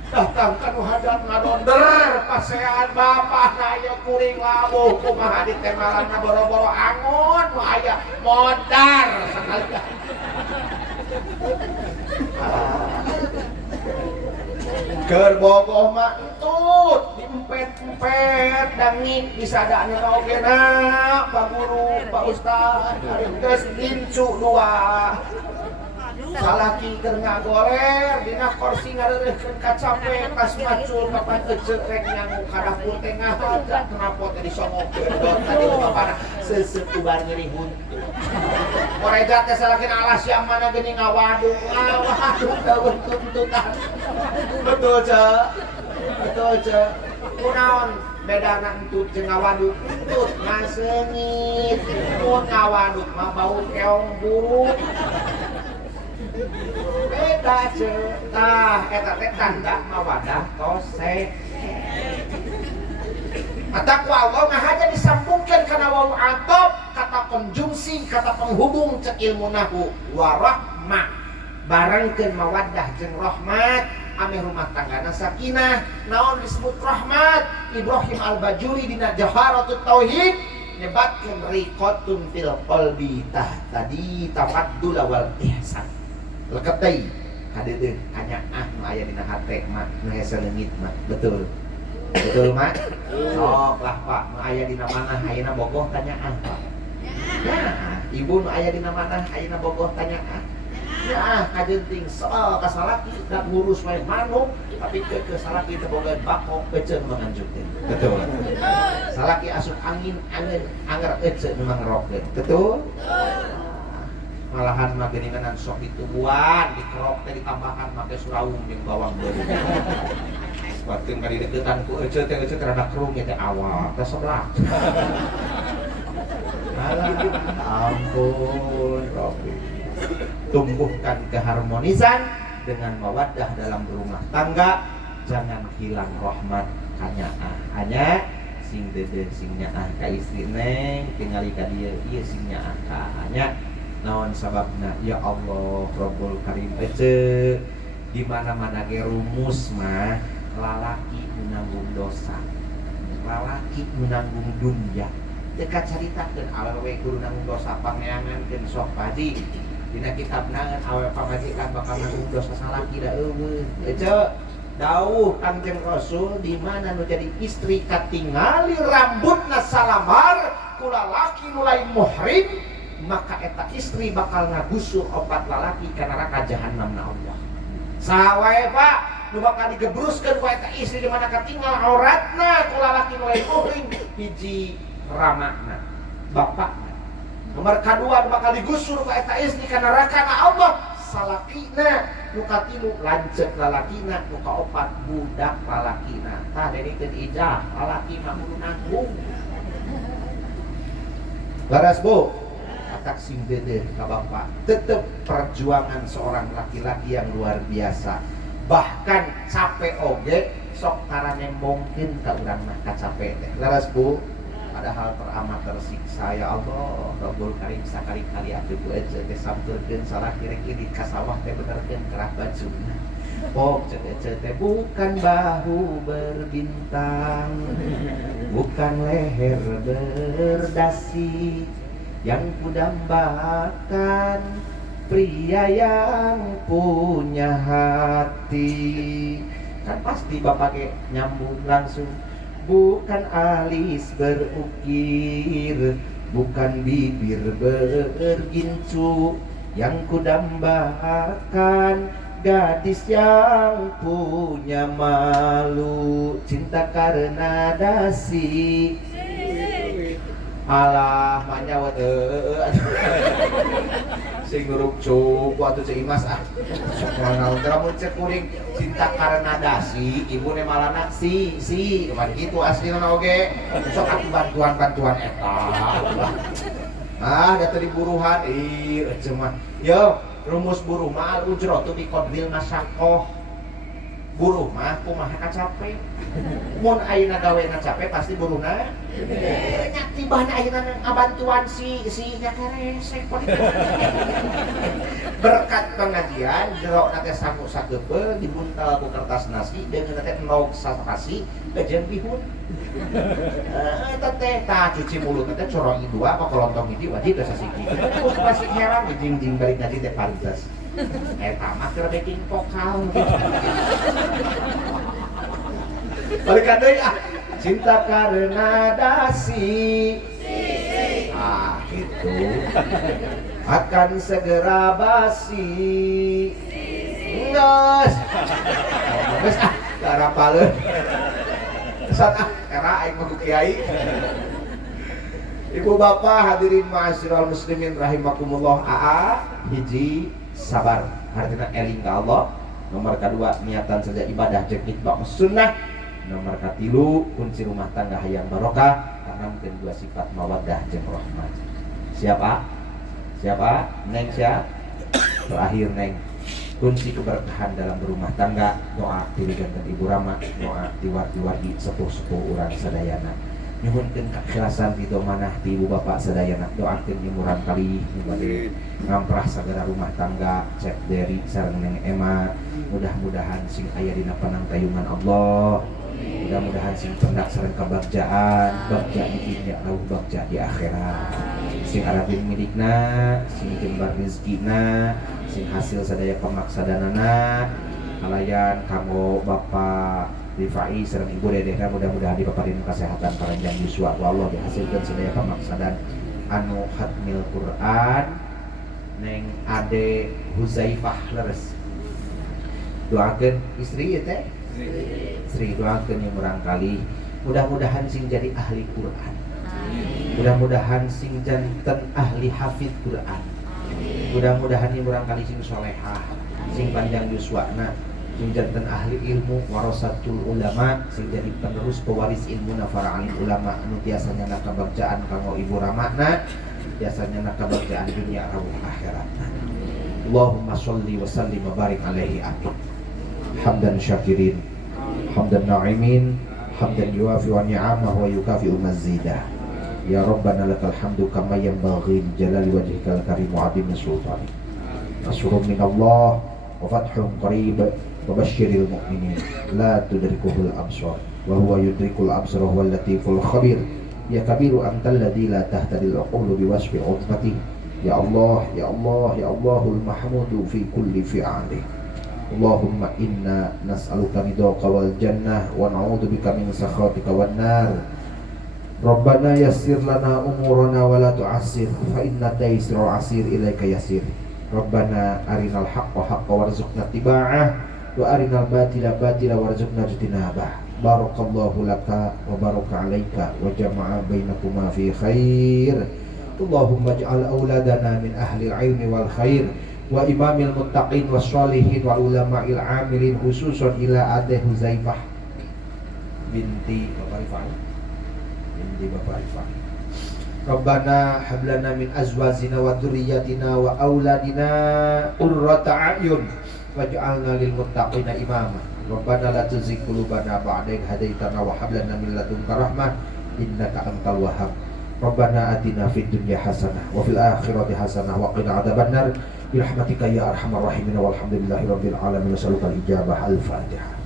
datang kanu hadap ngadonder pasean bapak na aya kuring labuh kumaha di temalan boro-boro angun nu aya modar sakalian keur bogoh mah entut diempet-empet dangik disadana oge na Pak Guru Pak Ustaz ari geus incu dua salaki keur ngagoler dina kursi ngareureuhkeun kacape pas macul kapan ece rek nyangu ka dapur teh ngahaja kenapa teh disongokeun dot tadi bapana seuseup ubar nyeri huntu koreja teh salakina alas yang mana geuning ngawadung tuntut-tuntutan betul ce kunaon bedana entut jeung ngawaduk entut mah seungit mun ngawaduk mah bau keong buruk beda ce tah eta teh tanda mawadah tosek Ataku Allah ngahaja disambungkan kana wawu atop kata konjungsi kata penghubung cek ilmu nahu warahmah barengkeun mawaddah jeung rahmat ame rumah tanggana sakinah naon disebut rahmat Ibrahim Al-Bajuri dina Jaharatut Tauhid nyebatkeun riqatun fil qalbi tadi tafaddul wal ihsan leket deui hadeudeuh anya nu aya dina hate mah nu hese leungit mah betul Betul mak? Sok lah pak, nu aya dina manah ayeuna bogoh tanyaan pak. Ya, ibu nu aya dina manah ayeuna bogoh tanyaan. Ya, kajenting soal kasalaki dak ngurus wae manuk, tapi ke salaki teu boga bakok eceun manganjutkeun. Betul. Salaki asup angin anger eceun mangrokkeun. Betul? Malahan mah geuningan sok ditubuhan, dikerok teh ditambahan make suraung jeung bawang beureuh. Wateun ka dideuketan ku eceun teh rada kerung teh awak teh seblak. Ampun, Robi. Tumbuhkan keharmonisan dengan mawaddah dalam rumah tangga. Jangan hilang rahmat hanya sing dede sing nyaah ka istri neng tingali ka dieu ieu sing nyaah ka hanya naon sababna ya Allah Rabbul Karim ece di mana-mana ge rumus mah lalaki menanggung dosa, lalaki menanggung dunya. Dekat caritakeun awewe kudu nanggung dosa pangeangankeun sok padi. Dina kitab nangan awewe pamajikan bakal nanggung dosa salaki da eueuh. Ece dawuh Kangjeng Rasul di mana nu jadi istri katingali rambutna salamar ku lalaki nu lain muhrim, maka eta istri bakal ngagusur opat lalaki ka neraka jahanamna Allah. Sawae Pak nu bakal digebruskeun ku eta istri di mana katinggal auratna ku lalaki nu lain muhrim, hiji ramana bapakna. Nomor kedua bakal digusur ku eta istri ka neraka na Allah, salakina. Nu katilu lanceuk lalakina, nu kaopat budak lalakina. Tah denikeun ijah lalaki mah kudu nanggung. Laras Bu, atak sing dedeh ka bapak. Tetep perjuangan seorang laki-laki yang luar biasa. Bahkan capek oge sok tarane mungkin ka urang mah kacape teh. Laras Bu, padahal teramat tersiksa ya Allah. Rabbul Karim sakali-kali atuh ku ece teh sampeurkeun salaki rek ieu di kasawah teh benerkeun kerah bajuna. Pok cek ece teh bukan bahu berbintang, bukan leher berdasi, yang kudambakan pria yang punya hati. Kan pasti bapak ge nyambung langsung. Bukan alis berukir, bukan bibir bergincu, yang kudambakan gadis yang punya malu, cinta karena dasi. Alah manyawat sing nuruk cuk atuh cek Imas soalna lamun cek kuring cinta karena dasi ibune malana si cuman gitu aslina oge sok atuh bantuan eta da teu diburuhan ece mah yo rumus buruh mah al ujratu bi qadril masyaqqah. Buruh mah kumaha kacape, mun ayeuna gawena capek pasti buruhna nya tibahna ayeuna ngabantuan si nya keresek. Berkat pengajian jero na teh sangu sageupeu dibuntal ku kertas nasi deungeun teh endog sasasi bejeun bihun. Eta teh tah cuci mulut teh corong dua apa kolontong hiji wajib teh sasiki. Terus pasti heran jing balik ngaji teh pantes. Eta mah keur backing vokal gitu. Balikan deui cinta karena dasi. Gitu. Akan segera basi. Geus. Geus karapaleun. Sat era aing mah kiai. Ibu bapak hadirin ma'asyiral muslimin rahimakumullah. Hiji sabar, artinya eling ka Allah. Nomor kedua niatan saja ibadah jeung itbaq sunnah. Nomor katilu kunci rumah tangga hayang barokah tanamkeun dua sifat mawaddah jeung rahmat. Siapa? Neng siapa? Terakhir Neng. Kunci keberkahan dalam berumah tangga doa dirigankeun Ibu Rama, doa diwar-wargi sepuh-sepuh urang sadayana. Nyuhunkeun kakhilasan ridho manah ti ibu bapak sadayana, doakeun imurang kali bade ngamprah sagara rumah tangga cek Deri sareng Neng Ema. Mudah-mudahan sing aya dina panangtayungan Allah, mudah-mudahan sing pendak sareng kabagjaan, bagja di dunya lauh bagja di akhirat. Sing arabin milikna, sing jembar rezekina, sing hasil sadaya pamaksadanana, halayan kanggo bapak Rifai sareng ibu dedehna mudah-mudahan dipaparin kesehatan panjang yuswa ku Allah dihasilkan sedaya pamaksadan anu khatmil Quran neng ade Huzaifah leres doakeun istri ya teh istri doakeun yang murang kali mudah-mudahan sing jadi ahli Quran mudah-mudahan sing janten ahli hafid Quran mudah-mudahan yang murang kali sing solehah sing panjang yuswana sing janten ahli ilmu warasatul ulama sing jadi penerus pewaris ilmu para alim ulama anu biasanya nak kabagjaan kanggo ibu ramana biasanya nak kabagjaan dunia rawuh akhirat. Allahumma sholli wa sallim wa barik alaihi amin. Hamdan syakirin hamdan na'imin hamdan yuafi wa ni'amahu wa yukafi'u mazidah. Ya Rabbana lakal hamdu kama yanbaghi li jalali wajhikal karim wa 'azimi sultanik. Nasrun minallah wa fathun qarib وبشر المؤمنين لا تدركه الأبصار وهو يدرك الأبصار وهو اللطيف الخبير يا كبير أنت الذي لا تهتدي العقول بوصف عظمته يا الله يا الله يا الله المحمود في كل فعاله اللهم إنا نسألك رضاك والجنة ونعوذ بك من سخطك والنار ربنا يسر لنا أمورنا ولا تعسر فإن التيسير عسير إليك يسير ربنا أرنا الحق حقا وارزقنا اتباعه wa arinal batila batila warzuqna ijtinabah barakallahu laka wa baraka alaika wa jama'a bainakuma fi khair Allahumma ij'al auladana min ahli al-ilmi wal khair wa imamil muttaqin was sholihin wa ulama'il amilin khususan ila adeh Huzaifah binti Bapak Rifai Rabbana hablana min azwajina wa dhurriyyatina wa auladina qurrata a'yun waj'alna lil muttaqina imama Rabbana la tuzigh qulubana ba'da idh hadaitana wa hab lana min ladunka rahmah innaka antal wahhab Rabbana atina fid dunya hasanah wa fil akhirati hasanah wa qina adzabannar bi rahmatika ya arhamar rahimin walhamdulillahi rabbil alamin salukal ijabah al-fatihah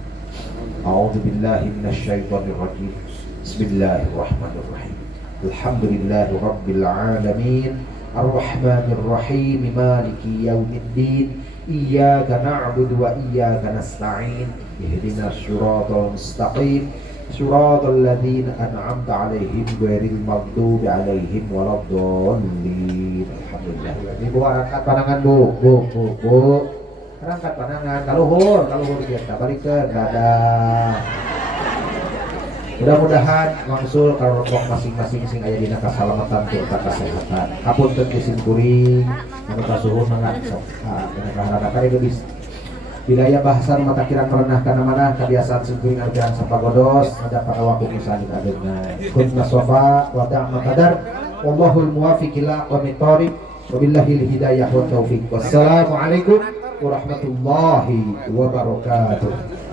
a'udzu billahi minasy syaithanir rajim bismillahirrahmanirrahim alhamdulillahi rabbil alamin arrahmanir rahim maliki yaumiddin iyyaka na'budu wa iyyaka nasta'in ihdinas siratal mustaqim siratal ladzina an'amta 'alaihim ghairil maghdubi 'alaihim waladdallin alhamdulillah. Ibu angkat panangan bu angkat panangan kaluhur kita balikeun dadah. Mudah-mudahan mangsul karokok masing-masing sing aya dina kasalamatan serta kesehatan. Hapunten isin kuring anu kasuhun mangan sok. Dina kaharana kari geus. Wilayah bahasan mata kirang merenah kana mana kebiasaan singkuring artian sapagodos ada pada waktu musalin adeuna. Kunna sofa wa ta'ma qadar. Wallahul muwaffiq ila aqwamit thoriq. Wabillahil hidayah wa taufiq. Wassalamualaikum warahmatullahi wabarakatuh.